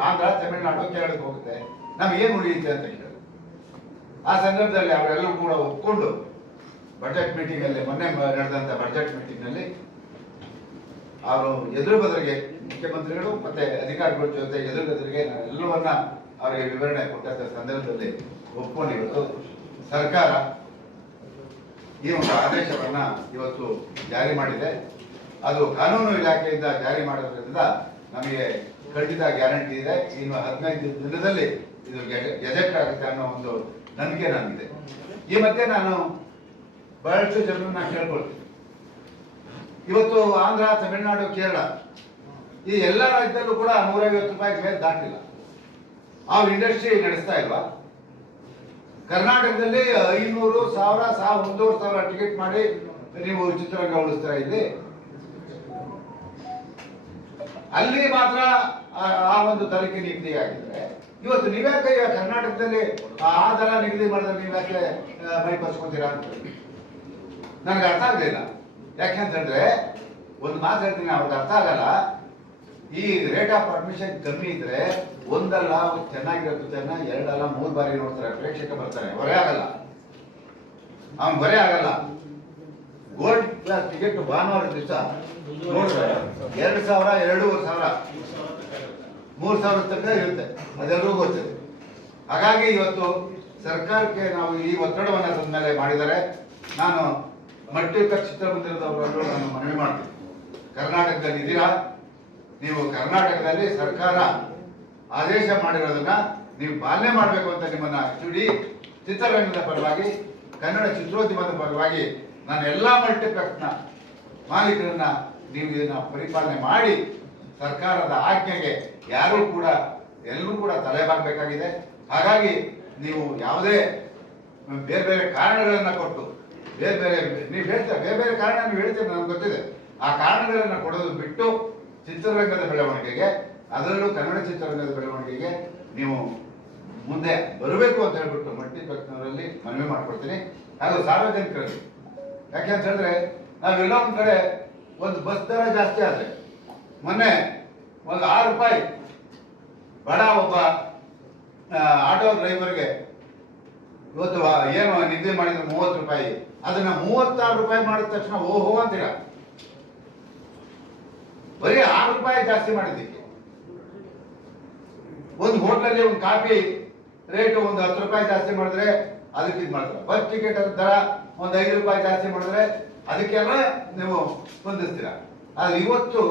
ಆಂಧ್ರ, ತಮಿಳುನಾಡು, ಕೇರಳಕ್ಕೆ ಹೋಗುತ್ತೆ. ನಮ್ಗೇನು ಉಳಿಯುತ್ತೆ ಅಂತ ಕೇಳಿದ್ರು. ಆ ಸಂದರ್ಭದಲ್ಲಿ ಅವರೆಲ್ಲರೂ ಕೂಡ ಒಪ್ಕೊಂಡು ಬಜೆಟ್ ಮೀಟಿಂಗ್ ಅಲ್ಲಿ, ಮೊನ್ನೆ ನಡೆದಂತ ಬಜೆಟ್ ಮೀಟಿಂಗ್ ನಲ್ಲಿ ಅವರು ಎದುರು ಬದಲಿಗೆ ಮುಖ್ಯಮಂತ್ರಿಗಳು ಮತ್ತೆ ಅಧಿಕಾರಿಗಳ ಜೊತೆ ಎದುರು ಬದಲಿಗೆ ಎಲ್ಲವನ್ನ ಅವರಿಗೆ ವಿವರಣೆ ಕೊಟ್ಟಂತ ಸಂದರ್ಭದಲ್ಲಿ ಒಪ್ಕೊಂಡು ಇವತ್ತು ಸರ್ಕಾರ ಈ ಒಂದು ಆದೇಶವನ್ನ ಇವತ್ತು ಜಾರಿ ಮಾಡಿದೆ. ಅದು ಕಾನೂನು ಇಲಾಖೆಯಿಂದ ಜಾರಿ ಮಾಡೋದ್ರಿಂದ ನಮಗೆ ಖಂಡಿತ ಗ್ಯಾರಂಟಿ ಇದೆ. ಇನ್ನು 15 ದಿನದಲ್ಲಿ ಇದು ಗೆಜೆಟ್ ಆಗುತ್ತೆ ಅನ್ನೋ ಒಂದು ನಂಬಿಕೆ ನನಗಿದೆ. ಈ ಮಧ್ಯೆ ನಾನು ಬಹಳಷ್ಟು ಜನರನ್ನ ಕೇಳ್ಕೊಳ್ತೀನಿ. ಇವತ್ತು ಆಂಧ್ರ, ತಮಿಳುನಾಡು, ಕೇರಳ ಈ ಎಲ್ಲ ರಾಜ್ಯದಲ್ಲೂ ಕೂಡ 150 ರೂಪಾಯಿ ಮೇಲೆ ದಾಟಿಲ್ಲ. ಆ ಇಂಡಸ್ಟ್ರಿ ನಡೆಸ್ತಾ ಇಲ್ವಾ? ಕರ್ನಾಟಕದಲ್ಲಿ 500, 1000, 1,500 ಟಿಕೆಟ್ ಮಾಡಿ ನೀವು ಚಿತ್ರರಂಗ ಉಳಿಸ್ತಾ ಇಲ್ಲಿ. ಅಲ್ಲಿ ಮಾತ್ರ ಆ ಒಂದು ದರಕ್ಕೆ ನಿಗದಿ ಆಗಿದ್ರೆ ಇವತ್ತು ನೀವ್ಯಾಕೆ ಕರ್ನಾಟಕದಲ್ಲಿ ಆ ದರ ನಿಗದಿ ಮಾಡಿದ್ರೆ ನೀವ್ಯಾಕೆ ಬೈಪಡಿಸ್ಕೊತೀರಾ ಅಂತ ನನಗೆ ಅರ್ಥ ಆಗಲಿಲ್ಲ. ಯಾಕೆಂತ ಹೇಳಿದ್ರೆ ಒಂದು ಮಾತು ಹೇಳ್ತೀನಿ, ಅವ್ರಿಗೆ ಅರ್ಥ ಆಗಲ್ಲ. ಈ ರೇಟ್ ಆಫ್ ಅಡ್ಮಿಷನ್ ಕಮ್ಮಿ ಇದ್ರೆ ಒಂದಲ್ಲ ಚೆನ್ನಾಗಿರೋ ಪಿಕ್ಚರ್ನ 2 ಅಲ್ಲ 3 ಬಾರಿ ನೋಡ್ತಾರೆ, ಪ್ರೇಕ್ಷಕ ಬರ್ತಾರೆ, ಹೊರೆ ಆಗಲ್ಲ. ಅವ್ನು ಹೊರೆ ಆಗಲ್ಲ. ಗೋಲ್ಡ್ ಕ್ಲಾಸ್ ಟಿಕೆಟ್ ಭಾನುವಾರ ದಿವಸ ನೋಡಿದ್ರೆ 2,000, 2,500, 3,000 ತನಕ ಇರುತ್ತೆ, ಅದೆಲ್ಲರೂ ಗೊತ್ತಿದೆ. ಹಾಗಾಗಿ ಇವತ್ತು ಸರ್ಕಾರಕ್ಕೆ ನಾವು ಈ ಒತ್ತಡವನ್ನು ಅದ್ರ ಮೇಲೆ ಮಾಡಿದರೆ ನಾನು ಮಲ್ಟಿಪ್ಲೆಕ್ಸ್ ಚಿತ್ರಮಂದಿರದವರಲ್ಲೂ ನಾನು ಮನವಿ ಮಾಡ್ತೀನಿ. ಕರ್ನಾಟಕದಲ್ಲಿ ಇದ್ದೀರಾ, ನೀವು ಕರ್ನಾಟಕದಲ್ಲಿ ಸರ್ಕಾರ ಆದೇಶ ಮಾಡಿರೋದನ್ನ ನೀವು ಪಾಲನೆ ಮಾಡಬೇಕು ಅಂತ ನಿಮ್ಮನ್ನ ಇಡೀ ಚಿತ್ರರಂಗದ ಪರವಾಗಿ, ಕನ್ನಡ ಚಿತ್ರೋದ್ಯಮದ ಪರವಾಗಿ ನಾನು ಎಲ್ಲ ಮಲ್ಟಿಪ್ಲೆಕ್ಸ್ನ ಮಾಲೀಕರನ್ನ ನೀವು ಇದನ್ನ ಪರಿಪಾಲನೆ ಮಾಡಿ ಸರ್ಕಾರದ ಆಜ್ಞೆಗೆ ಯಾರೂ ಕೂಡ ಎಲ್ಲರೂ ಕೂಡ ತಲೆಬಾಗಬೇಕಾಗಿದೆ. ಹಾಗಾಗಿ ನೀವು ಯಾವುದೇ ಬೇರೆ ಬೇರೆ ಕಾರಣಗಳನ್ನ ಕೊಟ್ಟು ನೀವು ಹೇಳ್ತಾರೆ, ಬೇರೆ ಬೇರೆ ಕಾರಣ ನೀವು ಹೇಳ್ತೀರಿ, ನನಗೆ ಗೊತ್ತಿದೆ. ಆ ಕಾರಣಗಳನ್ನ ಕೊಡೋದು ಬಿಟ್ಟು ಚಿತ್ರರಂಗದ ಬೆಳವಣಿಗೆಗೆ, ಅದರಲ್ಲೂ ಕನ್ನಡ ಚಿತ್ರರಂಗದ ಬೆಳವಣಿಗೆಗೆ ನೀವು ಮುಂದೆ ಬರಬೇಕು ಅಂತ ಹೇಳ್ಬಿಟ್ಟು ಮಲ್ಟಿಪ್ಲೆಕ್ಸ್ನವರಲ್ಲಿ ಮನವಿ ಮಾಡ್ಕೊಡ್ತೀನಿ. ಹಾಗೂ ಸಾರ್ವಜನಿಕರಲ್ಲಿ, ಯಾಕೆ ಅಂತ ಹೇಳಿದ್ರೆ ನಾವೆಲ್ಲ ಒಂದ್ ಕಡೆ ಒಂದು ಬಸ್ ದರ ಜಾಸ್ತಿ ಆದ್ರೆ, ಮೊನ್ನೆ ಒಂದು 6 ರೂಪಾಯಿ ಬಡ ಒಬ್ಬ ಆಟೋ ಡ್ರೈವರ್ಗೆ ಇವತ್ತು ಏನು ನಿಗದಿ ಮಾಡಿದ್ರೆ 30 ರೂಪಾಯಿ, ಅದನ್ನ 36 ರೂಪಾಯಿ ಮಾಡಿದ ತಕ್ಷಣ ಓಹೋ ಅಂತೀರ. ಬರೀ 6 ರೂಪಾಯಿ ಜಾಸ್ತಿ ಮಾಡಿದ್ದಕ್ಕೆ ಒಂದು ಹೋಟ್ಲಲ್ಲಿ ಒಂದು ಕಾಫಿ ರೇಟ್ ಒಂದು 10 ರೂಪಾಯಿ ಜಾಸ್ತಿ ಮಾಡಿದ್ರೆ ಅದಕ್ಕೆ ಇದು ಮಾಡ್ತಾರೆ. ಬಸ್ ಟಿಕೆಟ್ ದರ ಒಂದು 5 ರೂಪಾಯಿ ಜಾಸ್ತಿ ಮಾಡಿದ್ರೆ ಅದಕ್ಕೆಲ್ಲ ನೀವು ಸ್ಪಂದಿಸ್ತೀರ. ಆದ್ರೆ ಇವತ್ತು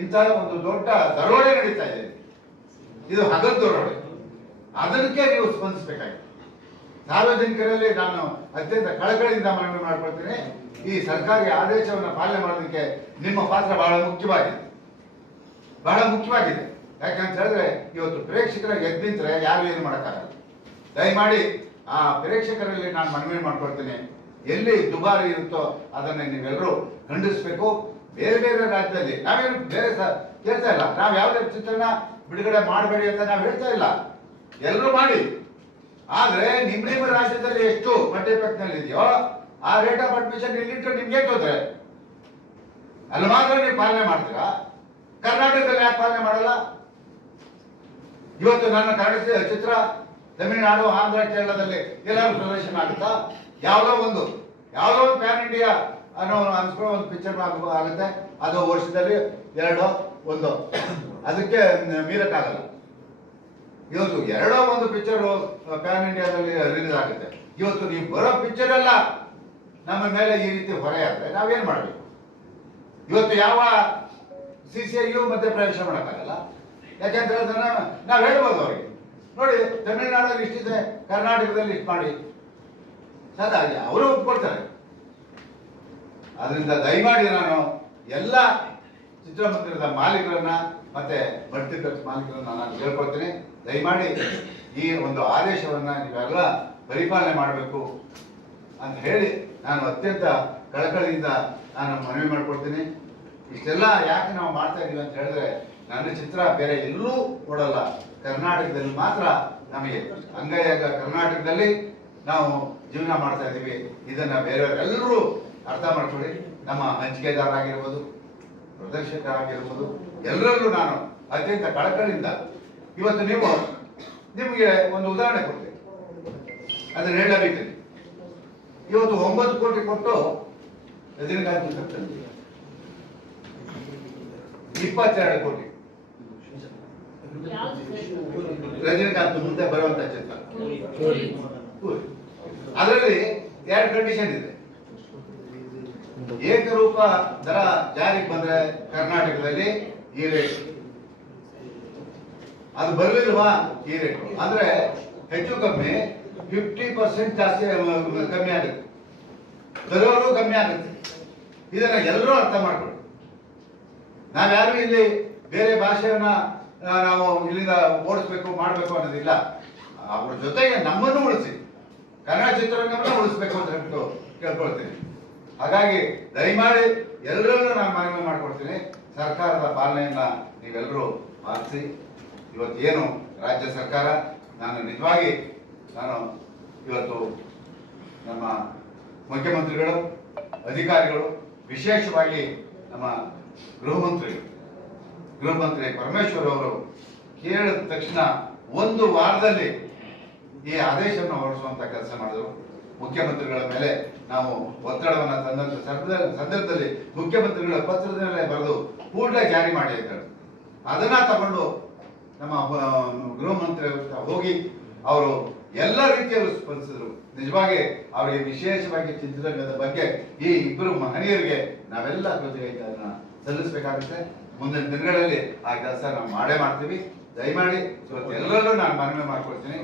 ಇಂಥ ಒಂದು ದೊಡ್ಡ ದರೋಡೆ ನಡೀತಾ ಇದೆ, ಇದು ಹಗಲು ದರೋಡೆ. ಅದಕ್ಕೆ ನೀವು ಸ್ಪಂದಿಸಬೇಕಾಗಿದೆ. ಸಾರ್ವಜನಿಕರಲ್ಲಿ ನಾನು ಅತ್ಯಂತ ಕಳಕಳಿಯಿಂದ ಮನವಿ ಮಾಡ್ಕೊಳ್ತೀನಿ, ಈ ಸರ್ಕಾರಿ ಆದೇಶವನ್ನು ಪಾಲನೆ ಮಾಡೋದಕ್ಕೆ ನಿಮ್ಮ ಪಾತ್ರ ಬಹಳ ಮುಖ್ಯವಾಗಿದೆ, ಬಹಳ ಮುಖ್ಯವಾಗಿದೆ. ಯಾಕಂತ ಹೇಳಿದ್ರೆ ಇವತ್ತು ಪ್ರೇಕ್ಷಕರ ಎದ್ದು ನಿಂತರೆ ಯಾರು ಏನು ಮಾಡೋಕ್ಕಾಗಲ್ಲ. ದಯಮಾಡಿ ಆ ಪ್ರೇಕ್ಷಕರಲ್ಲಿ ನಾನು ಮನವಿ ಮಾಡ್ಕೊಳ್ತೀನಿ, ಎಲ್ಲಿ ದುಬಾರಿ ಇರುತ್ತೋ ಅದನ್ನ ನೀವೆಲ್ಲರೂ ಖಂಡಿಸ್ಬೇಕು. ಬೇರೆ ಬೇರೆ ರಾಜ್ಯದಲ್ಲಿ ನಾವೇನು ಬೇರೆ ಹೇಳ್ತಾ ಇಲ್ಲ, ನಾವು ಯಾವುದೇ ಚಿತ್ರನ ಬಿಡುಗಡೆ ಮಾಡಬೇಡಿ ಅಂತ ನಾವು ಹೇಳ್ತಾ ಇಲ್ಲ, ಎಲ್ಲರೂ ಮಾಡಿ. ಆದ್ರೆ ನಿಮ್ಮ ರಾಜ್ಯದಲ್ಲಿ ಎಷ್ಟು ಮಲ್ಟಿಪ್ಲೆಕ್ಸ್ನಲ್ಲಿ ಇದೆಯೋ ಆ ರೇಟ್ ಆಫ್ ಅಡ್ಮಿಷನ್ ಇಲ್ಲಿಟ್ಟು ನಿಮ್ಗೆ ತೊಂದರೆ, ಅಲ್ಲಿ ಮಾತ್ರ ನೀವು ಪಾಲನೆ ಮಾಡ್ತೀರಾ. ಕರ್ನಾಟಕದಲ್ಲಿ ಯಾಕೆ ಪಾಲನೆ ಮಾಡಲ್ಲ? ಇವತ್ತು ನನ್ನ ಕನ್ನಡ ಚಿತ್ರ ತಮಿಳುನಾಡು, ಆಂಧ್ರ, ಕೇರಳದಲ್ಲಿ ಎಲ್ಲರೂ ಪ್ರದರ್ಶನ ಆಗುತ್ತಾ? ಯಾವುದೋ ಒಂದು ಪ್ಯಾನ್ ಇಂಡಿಯಾ ಅನ್ನೋ ಅನ್ಸ್ಕೊಳ್ಳೋ ಒಂದು ಪಿಕ್ಚರ್ ಆಗುತ್ತೆ, ಅದು ವರ್ಷದಲ್ಲಿ 2 1 ಅದಕ್ಕೆ ಮೀರಕ್ಕಾಗಲ್ಲ. ಇವತ್ತು 2 1 ಪಿಕ್ಚರ್ ಪ್ಯಾನ್ ಇಂಡಿಯಾದಲ್ಲಿ ರಿಲೀಸ್ ಆಗುತ್ತೆ. ಇವತ್ತು ನೀವು ಬರೋ ಪಿಕ್ಚರ್ ಎಲ್ಲ ನಮ್ಮ ಮೇಲೆ ಈ ರೀತಿ ಹೊರೆ ಆದ್ರೆ ನಾವೇನ್ ಮಾಡಬೇಕು? ಇವತ್ತು ಯಾವ CCIಯು ಮತ್ತೆ ಪ್ರವೇಶ ಮಾಡೋಕ್ಕಾಗಲ್ಲ. ಯಾಕೆಂತ ಹೇಳಿದ್ರೆ ನಾವು ಹೇಳ್ಬೋದು ಅವ್ರಿಗೆ, ನೋಡಿ ತಮಿಳುನಾಡಲ್ಲಿ ಇಷ್ಟಿದೆ, ಕರ್ನಾಟಕದಲ್ಲಿ ಇಷ್ಟು ಮಾಡಿ, ಸದಾ ಅವರು ಒಪ್ಕೊಳ್ತಾರೆ. ಅದರಿಂದ ದಯಮಾಡಿ ನಾನು ಎಲ್ಲ ಚಿತ್ರಮಂದಿರದ ಮಾಲೀಕರನ್ನ ಮತ್ತೆ ಮಲ್ಟಿಪ್ಲೆಕ್ಸ್ ಮಾಲೀಕರನ್ನ ನಾನು ಕೇಳ್ಕೊಳ್ತೀನಿ, ದಯಮಾಡಿ ಈ ಒಂದು ಆದೇಶವನ್ನ ನೀವೆಲ್ಲ ಪರಿಪಾಲನೆ ಮಾಡಬೇಕು ಅಂತ ಹೇಳಿ ನಾನು ಅತ್ಯಂತ ಕಳಕಳಿಯಿಂದ ನಾನು ಮನವಿ ಮಾಡ್ಕೊಳ್ತೀನಿ. ಇಷ್ಟೆಲ್ಲ ಯಾಕೆ ನಾವು ಮಾಡ್ತಾ ಇದೀವಿ ಅಂತ ಹೇಳಿದ್ರೆ, ನನ್ನ ಚಿತ್ರ ಬೇರೆ ಎಲ್ಲೂ ಕೊಡಲ್ಲ, ಕರ್ನಾಟಕದಲ್ಲಿ ಮಾತ್ರ ನಮಗೆ ಅಂಗೈಯಾಗ ಕರ್ನಾಟಕದಲ್ಲಿ ನಾವು ಜೀವನ ಮಾಡ್ತಾ ಇದ್ದೀವಿ. ಇದನ್ನ ಬೇರೆಯವರೆಲ್ಲರೂ ಅರ್ಥ ಮಾಡ್ಕೊಳ್ಳಿ. ನಮ್ಮ ಹಂಚಿಕೆದಾರರಾಗಿರ್ಬೋದು, ಪ್ರದರ್ಶಕರಾಗಿರ್ಬೋದು, ಎಲ್ಲರಲ್ಲೂ ನಾನು ಅತ್ಯಂತ ಕಳಕಳಿಯಿಂದ ಇವತ್ತು ನಿಮಗೆ ಒಂದು ಉದಾಹರಣೆ ಕೊಡ್ತೀನಿ, ಅದನ್ನ ಹೇಳಬೇಕು. ಇವತ್ತು 9 ಕೋಟಿ ಕೊಟ್ಟು ರಜನಿಕಾಂತ್ 22 ಕೋಟಿ ರಜನಿಕಾಂತ್ ಮುಂದೆ ಬರುವಂತ ಚಿತ್ರ. ಅದರಲ್ಲಿ 2 ಕಂಡೀಷನ್ ಇದೆ. ಏಕರೂಪ ದರ ಜಾರಿಗೆ ಬಂದ್ರೆ ಕರ್ನಾಟಕದಲ್ಲಿ ಈ ರೇಟ್, ಅದು ಬರಲಿಲ್ವಾ ಈ ರೇಟು ಅಂದ್ರೆ ಹೆಚ್ಚು ಕಮ್ಮಿ 50% ಜಾಸ್ತಿ ಕಮ್ಮಿ ಆಗುತ್ತೆ, ಬರೋರು ಕಮ್ಮಿ ಆಗುತ್ತೆ. ಇದನ್ನ ಎಲ್ಲರೂ ಅರ್ಥ ಮಾಡ್ಕೊಳ್ಳಿ. ನಾವ್ಯಾರು ಇಲ್ಲಿ ಬೇರೆ ಭಾಷೆಯನ್ನ ನಾವು ಇಲ್ಲಿಂದ ಓಡಿಸ್ಬೇಕು ಮಾಡಬೇಕು ಅನ್ನೋದಿಲ್ಲ. ಅವ್ರ ಜೊತೆಗೆ ನಮ್ಮನ್ನು ಉಳಿಸಿ, ಕನ್ನಡ ಚಿತ್ರರಂಗವನ್ನು ಉಳಿಸ್ಬೇಕು ಅಂತ ಹೇಳ್ಬಿಟ್ಟು ಕೇಳ್ಕೊಳ್ತೀನಿ. ಹಾಗಾಗಿ ದಯಮಾಡಿ ಎಲ್ಲರಲ್ಲೂ ನಾನು ಮನವಿ ಮಾಡ್ಕೊಳ್ತೀನಿ, ಸರ್ಕಾರದ ಪಾಲನೆಯನ್ನ ನೀವೆಲ್ಲರೂ ಪಾಲಿಸಿ. ಇವತ್ತೇನು ರಾಜ್ಯ ಸರ್ಕಾರ, ನಾನು ನಿಜವಾಗಿ ಇವತ್ತು ನಮ್ಮ ಮುಖ್ಯಮಂತ್ರಿಗಳು, ಅಧಿಕಾರಿಗಳು, ವಿಶೇಷವಾಗಿ ನಮ್ಮ ಗೃಹ ಮಂತ್ರಿ ಪರಮೇಶ್ವರ್ ಅವರು ಕೇಳಿದ ತಕ್ಷಣ ಒಂದು ವಾರದಲ್ಲಿ ಈ ಆದೇಶವನ್ನು ಹೊರಡಿಸುವಂತ ಕೆಲಸ ಮಾಡಿದ್ರು. ಮುಖ್ಯಮಂತ್ರಿಗಳ ಮೇಲೆ ನಾವು ಒತ್ತಡವನ್ನು ತಂದಂತ ಸಂದರ್ಭದಲ್ಲಿ ಮುಖ್ಯಮಂತ್ರಿಗಳ ಪತ್ರದ ಮೇಲೆ ಬರೆದು ಕೂಡಲೇ ಜಾರಿ ಮಾಡಿ ಅಂತ ಹೇಳಿ ಅದನ್ನ ತಗೊಂಡು ನಮ್ಮ ಗೃಹ ಮಂತ್ರಿ ಹೋಗಿ ಅವರು ಎಲ್ಲ ರೀತಿಯಲ್ಲೂ ಸ್ಪಂದಿಸಿದ್ರು. ನಿಜವಾಗಿ ಅವರಿಗೆ ವಿಶೇಷವಾಗಿ ಚಿತ್ರರಂಗದ ಬಗ್ಗೆ ಈ ಇಬ್ಬರು ಮಹನೀಯರಿಗೆ ನಾವೆಲ್ಲ ಕೃತಜ್ಞತೆಯನ್ನ ಸಲ್ಲಿಸಬೇಕಾಗುತ್ತೆ. ಮುಂದಿನ ದಿನಗಳಲ್ಲಿ ಆ ಕೆಲಸ ನಾವು ಮಾಡೇ ಮಾಡ್ತೀವಿ. ದಯಮಾಡಿ ಇವತ್ತು ಎಲ್ಲರಲ್ಲೂ ನಾನು ಮನವಿ ಮಾಡ್ಕೊಳ್ತೀನಿ,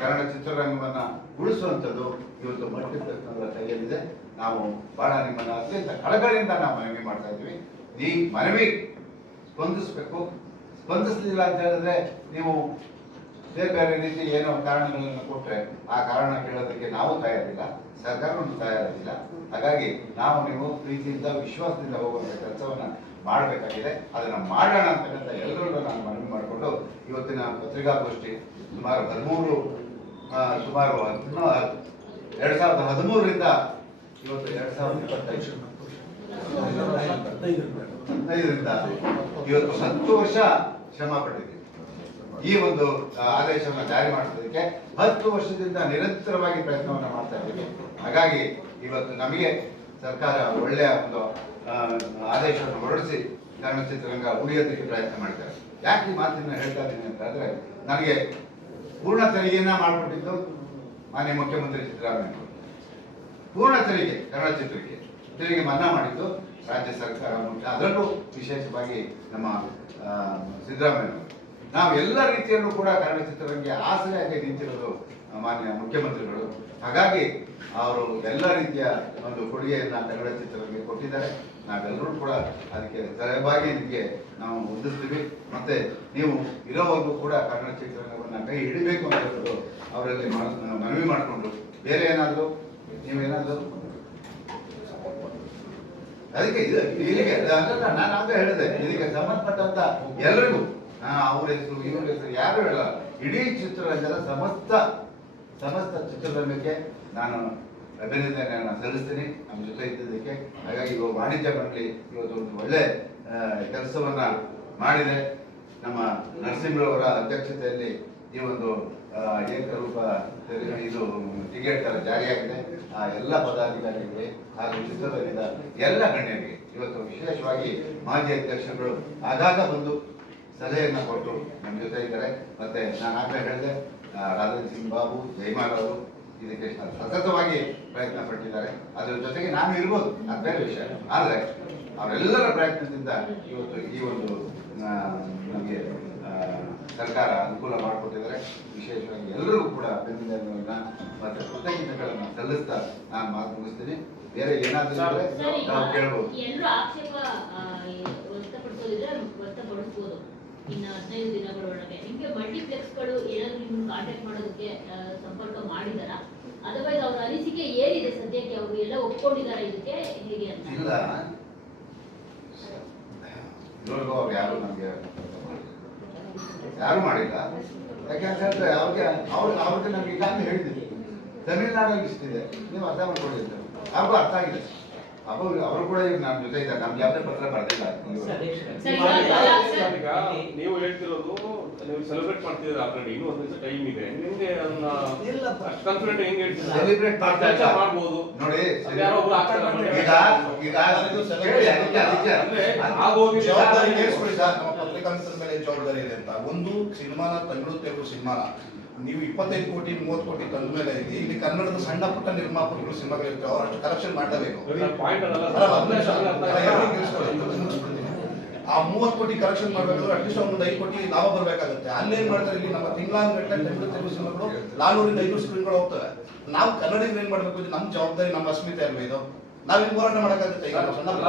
ಕನ್ನಡ ಚಿತ್ರರಂಗವನ್ನ ಉಳಿಸುವಂಥದ್ದು ಇವತ್ತು ಮಲ್ಟಿಪ್ಲೆಕ್ಸ್ನವರ ಕೈಯಲ್ಲಿದೆ. ನಾವು ಬಹಳ ನಿಮ್ಮನ್ನ ಅತ್ಯಂತ ಕಳಕಳಿಯಿಂದ ನಾವು ಮನವಿ ಮಾಡ್ತಾ ಇದ್ದೀವಿ. ಈ ಮನವಿ ಸ್ಪಂದಿಸಬೇಕು. ಸ್ಪಂದಿಸಲಿಲ್ಲ ಅಂತ ಹೇಳಿದ್ರೆ ನೀವು ಬೇರೆ ಬೇರೆ ರೀತಿ ಏನೋ ಕಾರಣಗಳನ್ನು ಕೊಟ್ಟರೆ ಆ ಕಾರಣ ಕೇಳೋದಕ್ಕೆ ನಾವು ತಯಾರಿಲ್ಲ, ಸರ್ಕಾರವನ್ನು ತಯಾರಿಲ್ಲ. ಹಾಗಾಗಿ ನೀವು ಪ್ರೀತಿಯಿಂದ ವಿಶ್ವಾಸದಿಂದ ಹೋಗುವಂಥ ಕೆಲಸವನ್ನ ಮಾಡಬೇಕಾಗಿದೆ. ಅದನ್ನ ಮಾಡೋಣ ಅಂತಕ್ಕಂಥ ಎಲ್ಲರಲ್ಲೂ ನಾನು ಮನವಿ ಮಾಡಿಕೊಂಡು ಇವತ್ತಿನ ಪತ್ರಿಕಾಗೋಷ್ಠಿ ಸುಮಾರು 2013ರಿಂದ ಇವತ್ತು 2025ರಿಂದ ಇವತ್ತು 10 ವರ್ಷ ಶ್ರಮ ಪಟ್ಟಿದ್ದೀವಿ. ಈ ಒಂದು ಆದೇಶವನ್ನು ಜಾರಿ ಮಾಡೋದಕ್ಕೆ 10 ವರ್ಷದಿಂದ ನಿರಂತರವಾಗಿ ಪ್ರಯತ್ನವನ್ನ ಮಾಡ್ತಾ ಇದ್ದೀವಿ. ಹಾಗಾಗಿ ಇವತ್ತು ನಮಗೆ ಸರ್ಕಾರ ಒಳ್ಳೆಯ ಒಂದು ಆದೇಶವನ್ನು ಹೊರಡಿಸಿ ಕನ್ನಡ ಚಿತ್ರರಂಗ ಉಳಿಯೋದಕ್ಕೆ ಪ್ರಯತ್ನ ಮಾಡಿದ್ದಾರೆ. ಯಾಕೆ ಈ ಮಾತನ್ನ ಹೇಳ್ತಾ ಇದ್ದೀನಿ ಅಂತ ಹೇಳಿದ್ರೆ, ನನಗೆ ಪೂರ್ಣ ತೆರಿಗೆಯನ್ನ ಮಾಡಿಕೊಟ್ಟಿದ್ದು ಮಾನ್ಯ ಮುಖ್ಯಮಂತ್ರಿ ಸಿದ್ದರಾಮಯ್ಯ. ಪೂರ್ಣ ತೆರಿಗೆ ಕನ್ನಡ ಚಿತ್ರಕ್ಕೆ ತೆರಿಗೆ ಮನ್ನಾ ಮಾಡಿದ್ದು ರಾಜ್ಯ ಸರ್ಕಾರ, ಅದರಲ್ಲೂ ವಿಶೇಷವಾಗಿ ನಮ್ಮ ಸಿದ್ದರಾಮಯ್ಯ. ನಾವು ಎಲ್ಲ ರೀತಿಯಲ್ಲೂ ಕೂಡ ಕನ್ನಡ ಚಿತ್ರರಂಗಕ್ಕೆ ಆಸರೆಯಾಗಿ ನಿಂತಿರೋದು ಮಾನ್ಯ ಮುಖ್ಯಮಂತ್ರಿಗಳು. ಹಾಗಾಗಿ ಅವರು ಎಲ್ಲ ರೀತಿಯ ಒಂದು ಕೊಡುಗೆಯನ್ನ ಕನ್ನಡ ಚಿತ್ರರಂಗಕ್ಕೆ ಕೊಟ್ಟಿದ್ದಾರೆ. ನಾವೆಲ್ಲರೂ ಕೂಡ ಅದಕ್ಕೆ ಸರಿಯಾಗಿ ನಿಮಗೆ ನಾವು ಹೊಂದಿಸ್ತೀವಿ. ಮತ್ತೆ ನೀವು ಇರೋವರೆಗೂ ಕೂಡ ಕನ್ನಡ ಚಿತ್ರರಂಗವನ್ನ ಕೈ ಹಿಡಿಬೇಕು ಅಂತ ಹೇಳೋದು ಅವರಲ್ಲಿ ಮನವಿ ಮಾಡಿಕೊಂಡು, ಬೇರೆ ಏನಾದರೂ ನೀವೇನಾದರೂ ಅದಕ್ಕೆ ಇಲ್ಲಿಗೆ ನಾನು ಆಗ ಹೇಳಿದೆ, ಇದಕ್ಕೆ ಸಂಬಂಧಪಟ್ಟಂತ ಎಲ್ಲರಿಗೂ ಅವ್ರ ಹೆಸರು ಇವ್ರ ಹೆಸರು ಯಾರು ಹೇಳಲ್ಲ, ಇಡೀ ಚಿತ್ರರಂಗದ ಸಮಸ್ತ ಚಿತ್ರರಂಗಕ್ಕೆ ನಾನು ಅಭಿನಂದನೆಯನ್ನು ಸಲ್ಲಿಸ್ತೀನಿ ನಮ್ಮ ಜೊತೆ ಇದ್ದಿದ್ದಕ್ಕೆ. ಹಾಗಾಗಿ ಇವಾಗ ವಾಣಿಜ್ಯ ಮಂಡಳಿ ಇವತ್ತು ಒಂದು ಒಳ್ಳೆ ಕೆಲಸವನ್ನ ಮಾಡಿದೆ. ನಮ್ಮ ನರಸಿಂಹರವರ ಅಧ್ಯಕ್ಷತೆಯಲ್ಲಿ ಈ ಒಂದು ಏಕರೂಪ ಇದು ಟಿಕೆಟ್ ಜಾರಿಯಾಗಿದೆ. ಆ ಎಲ್ಲ ಪದಾಧಿಕಾರಿಗಳಿಗೆ ಹಾಗೂ ಚಿತ್ರರಂಗದ ಎಲ್ಲ ಗಣ್ಯರಿಗೆ ಇವತ್ತು ವಿಶೇಷವಾಗಿ ಮಾಜಿ ಅಧ್ಯಕ್ಷರುಗಳು ಆಗಾಗ ಬಂದು ಸಲಹೆಯನ್ನು ಕೊಟ್ಟು ನಮ್ಮ ಜೊತೆ ಇದ್ದಾರೆ. ಮತ್ತೆ ನಾನು ಆಗಲೇ ಹೇಳಿದೆ, ರಾಜೇಂದ್ರ ಸಿಂಗ್ ಬಾಬು, ಜಯಮಾಲ್ ಅವರು ಇದಕ್ಕೆ ಸತತವಾಗಿ ಪ್ರಯತ್ನ ಪಟ್ಟಿದ್ದಾರೆ. ಅದರ ಜೊತೆಗೆ ನಾನು ಇರ್ಬೋದು, ಅದು ಬೇರೆ ವಿಷಯ. ಆದರೆ ಅವರೆಲ್ಲರ ಪ್ರಯತ್ನದಿಂದ ಇವತ್ತು ಈ ಒಂದು ನಮಗೆ ಸರ್ಕಾರ ಅನುಕೂಲ ಮಾಡಿಕೊಟ್ಟಿದ್ದಾರೆ. ವಿಶೇಷವಾಗಿ ಎಲ್ಲರಿಗೂ ಕೂಡ ಅಭಿನಂದನೆಗಳನ್ನ ಮತ್ತೆ ಕೃತಜ್ಞತೆಗಳನ್ನು ಸಲ್ಲಿಸ್ತಾ ನಾನು ಮಾತು ಮುಗಿಸ್ತೀನಿ. ಬೇರೆ ಏನಾದರೂ ನಾವು ಕೇಳ್ಬೋದು. ಎಲ್ಲರೂ ಆಕ್ಷೇಪ ವ್ಯಕ್ತಪಡಿಸಬಹುದು ಇನ್ನು 15 ದಿನಗಳೊಳಗೆ. ನಿಮಗೆ ಮಲ್ಟಿಪ್ಲೆಕ್ಸ್ಗಳು ಏನಾದ್ರು ನಿಮ್ಗೆ ಕಾಂಟ್ಯಾಕ್ಟ್ ಮಾಡೋದಕ್ಕೆ ಸಂಪರ್ಕ ಮಾಡಿದಾರಾ? ಅದರ್ವೈಸ್ ಅವ್ರ ಅನಿಸಿಕೆ ಏನಿದೆ ಸದ್ಯಕ್ಕೆ? ಅವರು ಎಲ್ಲ ಒಪ್ಕೊಂಡಿದ್ದಾರೆ ಇದಕ್ಕೆ ಹೇಗೆ ಅಂತ? ಇಲ್ಲ, ಇದುವರೆಗೂ ಅವ್ರು ಯಾರು ಮಾಡಿಲ್ಲ. ಯಾಕೆಂತಂದ್ರೆ ಅವ್ರಿಗೆ ನಮ್ಗೆ ಈಗಾಗಲೇ ಹೇಳಿದ್ದೀವಿ, ತಮಿಳುನಾಡಲ್ಲಿ ಇಷ್ಟಿದೆ, ನೀವು ಅರ್ಥ ಮಾಡ್ಕೊಂಡಿದ್ದೀರಿ, ಅವ್ರಿಗೂ ಅರ್ಥ ಆಗಿದೆ. ಅವರು ಕೂಡ ಈಗ ನಮ್ಮ ಜೊತೆ ಇದ್ದಾರೆ. ನಮ್ಗೆ ಯಾವುದೇ ಪತ್ರ ಬರ್ದಿಲ್ಲ. ನೀವು ಹೇಳ್ತಿರೋದು ನೀವು ಸೆಲೆಬ್ರೇಟ್ ಮಾಡ್ತಿದ್ದೀರಾ ಆಲ್ರೆಡಿ, ಇನ್ನೂ ಒಂದು ದಿವಸ ಟೈಮ್ ಇದೆ. ನಿಮ್ಗೆ ಅದನ್ನ ಕಾನ್ಫಿಡೆಂಟ್ ಹೆಂಗ್ ಹೇಳ್ತೀರಾ? ಸೆಲೆಬ್ರೇಟ್ ಮಾಡ್ಬೋದು ನೋಡಿ. ಜವಾಬ್ದಾರಿ ಏರಿಸ್ಕೊಳ್ಳಿ ಸರ್. ನಮ್ಮ ಪತ್ರಿಕಾಂತರ ಮೇಲೆ ಜವಾಬ್ದಾರಿ ಇದೆ ಅಂತ. ಒಂದು ಸಿನಿಮಾನ ತೆಲುಗು ಸಿನಿಮಾನ ನೀವು 25 ಕೋಟಿ 30 ಕೋಟಿ ತಂದ ಮೇಲೆ ಇಲ್ಲಿ ಕನ್ನಡದ ಸಣ್ಣ ಪುಟ್ಟ ನಿರ್ಮಾಪಕರು ಸಿನಿಮಾಗಳಿರ್ತಾವೆ, ಅವರಷ್ಟು ಕಲೆಕ್ಷನ್ ಮಾಡಲೇಬೇಕು. ಆ 30 ಕೋಟಿ ಕಲೆಕ್ಷನ್ ಮಾಡಬೇಕಾದ್ರೆ ಅಟ್ಲೀಸ್ಟ್ ಒಂದು 5 ಕೋಟಿ ಲಾಭ ಬರಬೇಕಾಗುತ್ತೆ. ಅಲ್ಲೇನ್ ಮಾಡ್ತಾರೆ, ಇಲ್ಲಿ ನಮ್ಮ ತಿಂಗಳಾನುಗಟ್ಟಲೆ ತಮಿಳು ತೆಲುಗು ಸಿನಿಮಾಗಳು 400 500 ಸ್ಕ್ರೀನ್ಗಳು ಹೋಗ್ತವೆ. ನಾವು ಕನ್ನಡಿಗರು ಏನ್ ಮಾಡ್ಬೇಕು, ಇದು ನಮ್ಮ ಜವಾಬ್ದಾರಿ, ನಮ್ಮ ಅಸ್ಮಿತೆ ಅಲ್ವಾ ಇದು? ನಾವೇನ್ ಹೋರಾಟ ಮಾಡಕ್ಕಾಗುತ್ತೆ? ಈಗ ನಾವು ಸಣ್ಣ ಪುಟ್ಟ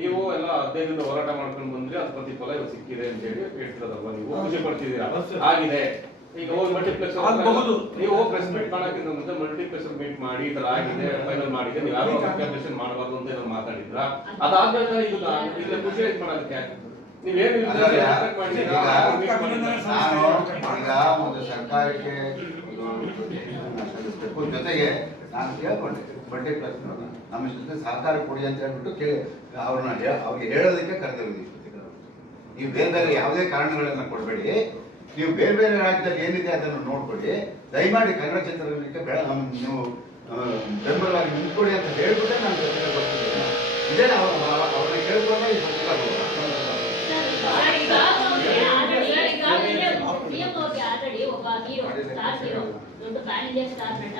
ನೀವು ಎಲ್ಲ 15 ಹೋರಾಟ ಮಾಡ್ಕೊಂಡು ಬಂದ್ರೆ ಅದು ಪ್ರತಿಫಲ ಇವಾಗ ಸಿಕ್ಕಿದೆ ಅಂತ ಹೇಳಿ ಹೇಳ್ತಿರೋದಲ್ವಾ, ನೀವು ಖುಷಿ ಪಡ್ತಿದ್ದೀರಾ? ಆಗಿದೆ. ಈಗ ಹೋಗಿ ಮಲ್ಟಿಪ್ಲೆಕ್ಸ್ ಆಗಬಹುದು, ನೀವು ಪ್ರೆಸ್ ಮೀಟ್ ಮಾಡೋಕ್ಕಿಂತ ಮುಂಚೆ ಮಲ್ಟಿಪ್ಲೆಕ್ಸ್ ಮೀಟ್ ಮಾಡಿ ಈ ತರ ಆಗಿದೆ, ಫೈನಲ್ ಮಾಡಿದೆ, ನೀವು ಯಾರು ಕ್ಯಾಲ್ಕುಲೇಷನ್ ಮಾಡಬಾರ್ದು ಅಂತ ಏನೋ ಮಾತಾಡಿದ್ರ? ಅದಾದ್ಮೇಲೆ ಇದು ಖುಷಿ ಆಯ್ತು ಮಾಡೋದಕ್ಕೆ ನೀವೇನು ಈಗ ಒಂದು ಸರ್ಕಾರಕ್ಕೆ ಸಲ್ಲಿಸಬೇಕು. ಜೊತೆಗೆ ನಾನು ಕೇಳ್ಕೊಂಡೆ ಮಲ್ಟಿಪ್ಲೆಕ್ಸ್ ನಮ್ಮ ಜೊತೆ ಸಹಕಾರ ಕೊಡಿ ಅಂತ ಹೇಳ್ಬಿಟ್ಟು ಅವ್ರಿಗೆ ಹೇಳೋದಕ್ಕೆ ಕರೆದಿರೋದು. ನೀವು ಬೇರೆ ಬೇರೆ ಯಾವುದೇ ಕಾರಣಗಳನ್ನ ಕೊಡಬೇಡಿ, ನೀವು ಬೇರೆ ಬೇರೆ ರಾಜ್ಯದಲ್ಲಿ ಏನಿದೆ ಅದನ್ನು ನೋಡ್ಕೊಳ್ಳಿ, ದಯಮಾಡಿ ಕನ್ನಡ ಚಿತ್ರರಂಗಕ್ಕೆ ನೀವು ಬೆಂಬಲವಾಗಿ ನಿಂತ್ಕೊಳ್ಳಿ ಅಂತ ಹೇಳ್ಬಿಟ್ಟೆ ನಾನು ಜೊತೆ ಬರ್ತಿದ್ದೆ. ಇದೇ ನಾವು ಅವ್ರನ್ನ ಕೇಳ್ಕೊಂಡೆ ಈ ಪುಸ್ತಕ ಒಬ್ಬ ಹೀರೋ, ಸ್ಟಾರ್ ಹೀರೋ, ದೊಡ್ಡ ಪ್ಯಾನ್ ಇಂಡಿಯಾ ಸ್ಟಾರ್ ನಟ,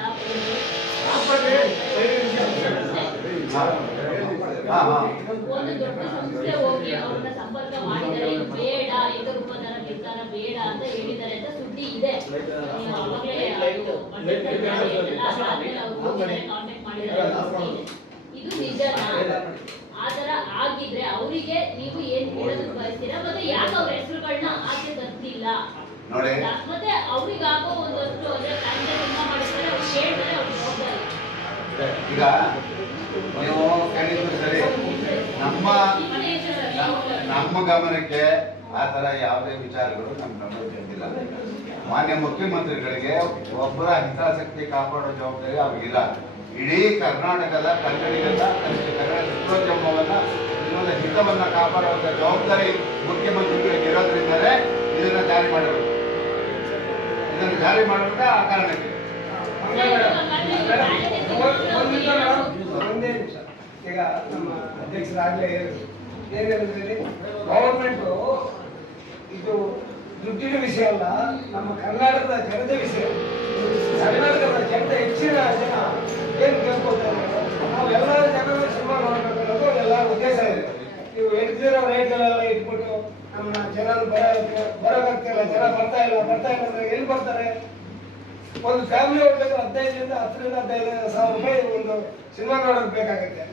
ಒಂದು ದೊಡ್ಡ ಸಂಸ್ಥೆ ಹೋಗಿ ಅವ್ರನ್ನ ಸಂಪರ್ಕ ಮಾಡಿದರೆ ಬೇಡ, ಏಕರೂಪದ ನಿರ್ಧಾರ ಬೇಡ ಅಂತ ಹೇಳಿದ್ದಾರೆ ಅಂತ ಸುದ್ದಿ ಇದೆ. ಕಾಂಟ್ಯಾಕ್ಟ್ ಮಾಡಿದ್ದಾರೆ, ಇದು ನಿಜನಾ? ಆತರ ಆಗಿದ್ರೆ ಅವರಿಗೆ ನೀವು ಏನ್ ಹೇಳೋದಕ್ಕೆ ಬಯಸ್ತೀರಾ? ಮತ್ತೆ ಯಾಕೆ ಅವ್ರ ಹೆಸರುಗಳನ್ನ ಆಚೆ ತರ್ತಿಲ್ಲ? ಮತ್ತೆ ಅವ್ರಿಗೆ ಆಗೋ ಒಂದಷ್ಟು ಅಂದ್ರೆ ಸಿನಿಮಾ ಮಾಡಿದ್ರೆ ಅವ್ರು ಹೇಳ್ತಾರೆ, ಅವ್ರು ಹೋಗ್ತಾರೆ. ಈಗ ನೀವು ಕೇಳಿದ್ರು ಸರಿ, ನಮ್ಮ ಗಮನಕ್ಕೆ ಆ ತರ ಯಾವುದೇ ವಿಚಾರಗಳು ನಮ್ಮ ಗಮನಕ್ಕೆ ಬಂದಿಲ್ಲ. ಮಾನ್ಯ ಮುಖ್ಯಮಂತ್ರಿಗಳಿಗೆ ಒಬ್ಬರ ಹಿತಾಸಕ್ತಿ ಕಾಪಾಡೋ ಜವಾಬ್ದಾರಿ ಅವ್ರಿಗಿಲ್ಲ. ಇಡೀ ಕರ್ನಾಟಕದ ಕನ್ನಡಿಗರ ಕನ್ನಡ ಚಿತ್ರೋದ್ಯಮವನ್ನ ಹಿತವನ್ನ ಕಾಪಾಡುವಂತ ಜವಾಬ್ದಾರಿ ಮುಖ್ಯಮಂತ್ರಿಗಳಿಗೆ ಇರೋದ್ರಿಂದಲೇ ಇದನ್ನ ಜಾರಿ ಮಾಡಬೇಕು. ಇದನ್ನು ಜಾರಿ ಮಾಡುವಂತ ಆ ಕಾರಣಕ್ಕೆ ಒಂದೇ ನಿಮಿಷ. ಈಗ ನಮ್ಮ ಅಧ್ಯಕ್ಷರಾಗಲೇ ಏನಿದ್ರೆ ಗವರ್ಮೆಂಟು ಇದು ದುಡ್ಡಿನ ವಿಷಯ ಅಲ್ಲ, ನಮ್ಮ ಕರ್ನಾಟಕದ ಜನತೆ ವಿಷಯ. ಕರ್ನಾಟಕದ ಜನತೆ ಹೆಚ್ಚಿನ ಜನ ಏನು ಕೇಳ್ಕೊಳ್ತಾರೆ, ನಾವು ಎಲ್ಲ ಜನರ ಸಿನಿಮಾ ನೋಡ್ಬೇಕು ಅನ್ನೋದು ಎಲ್ಲ ಉದ್ದೇಶ ಇದೆ. ನೀವು ಹೇಳ್ತಿರೋ ರೇಟ್ಗಳೆಲ್ಲ ಇಟ್ಬಿಟ್ಟು ನಮ್ಮ ಜನ ಬರೋಕ್ಕಾಗ್ತಿಲ್ಲ, ಜನ ಬರ್ತಾ ಇಲ್ಲ ಅಂದ್ರೆ ಎಲ್ಲಿ ಬರ್ತಾರೆ? ಒಂದು ಫ್ಯಾಮಿಲಿ ಹೋಗ್ಬೇಕು 15 ಸಾವಿರ ರೂಪಾಯಿ ಒಂದು ಸಿನಿಮಾ ನೋಡಕ್ ಬೇಕಾಗುತ್ತೆ.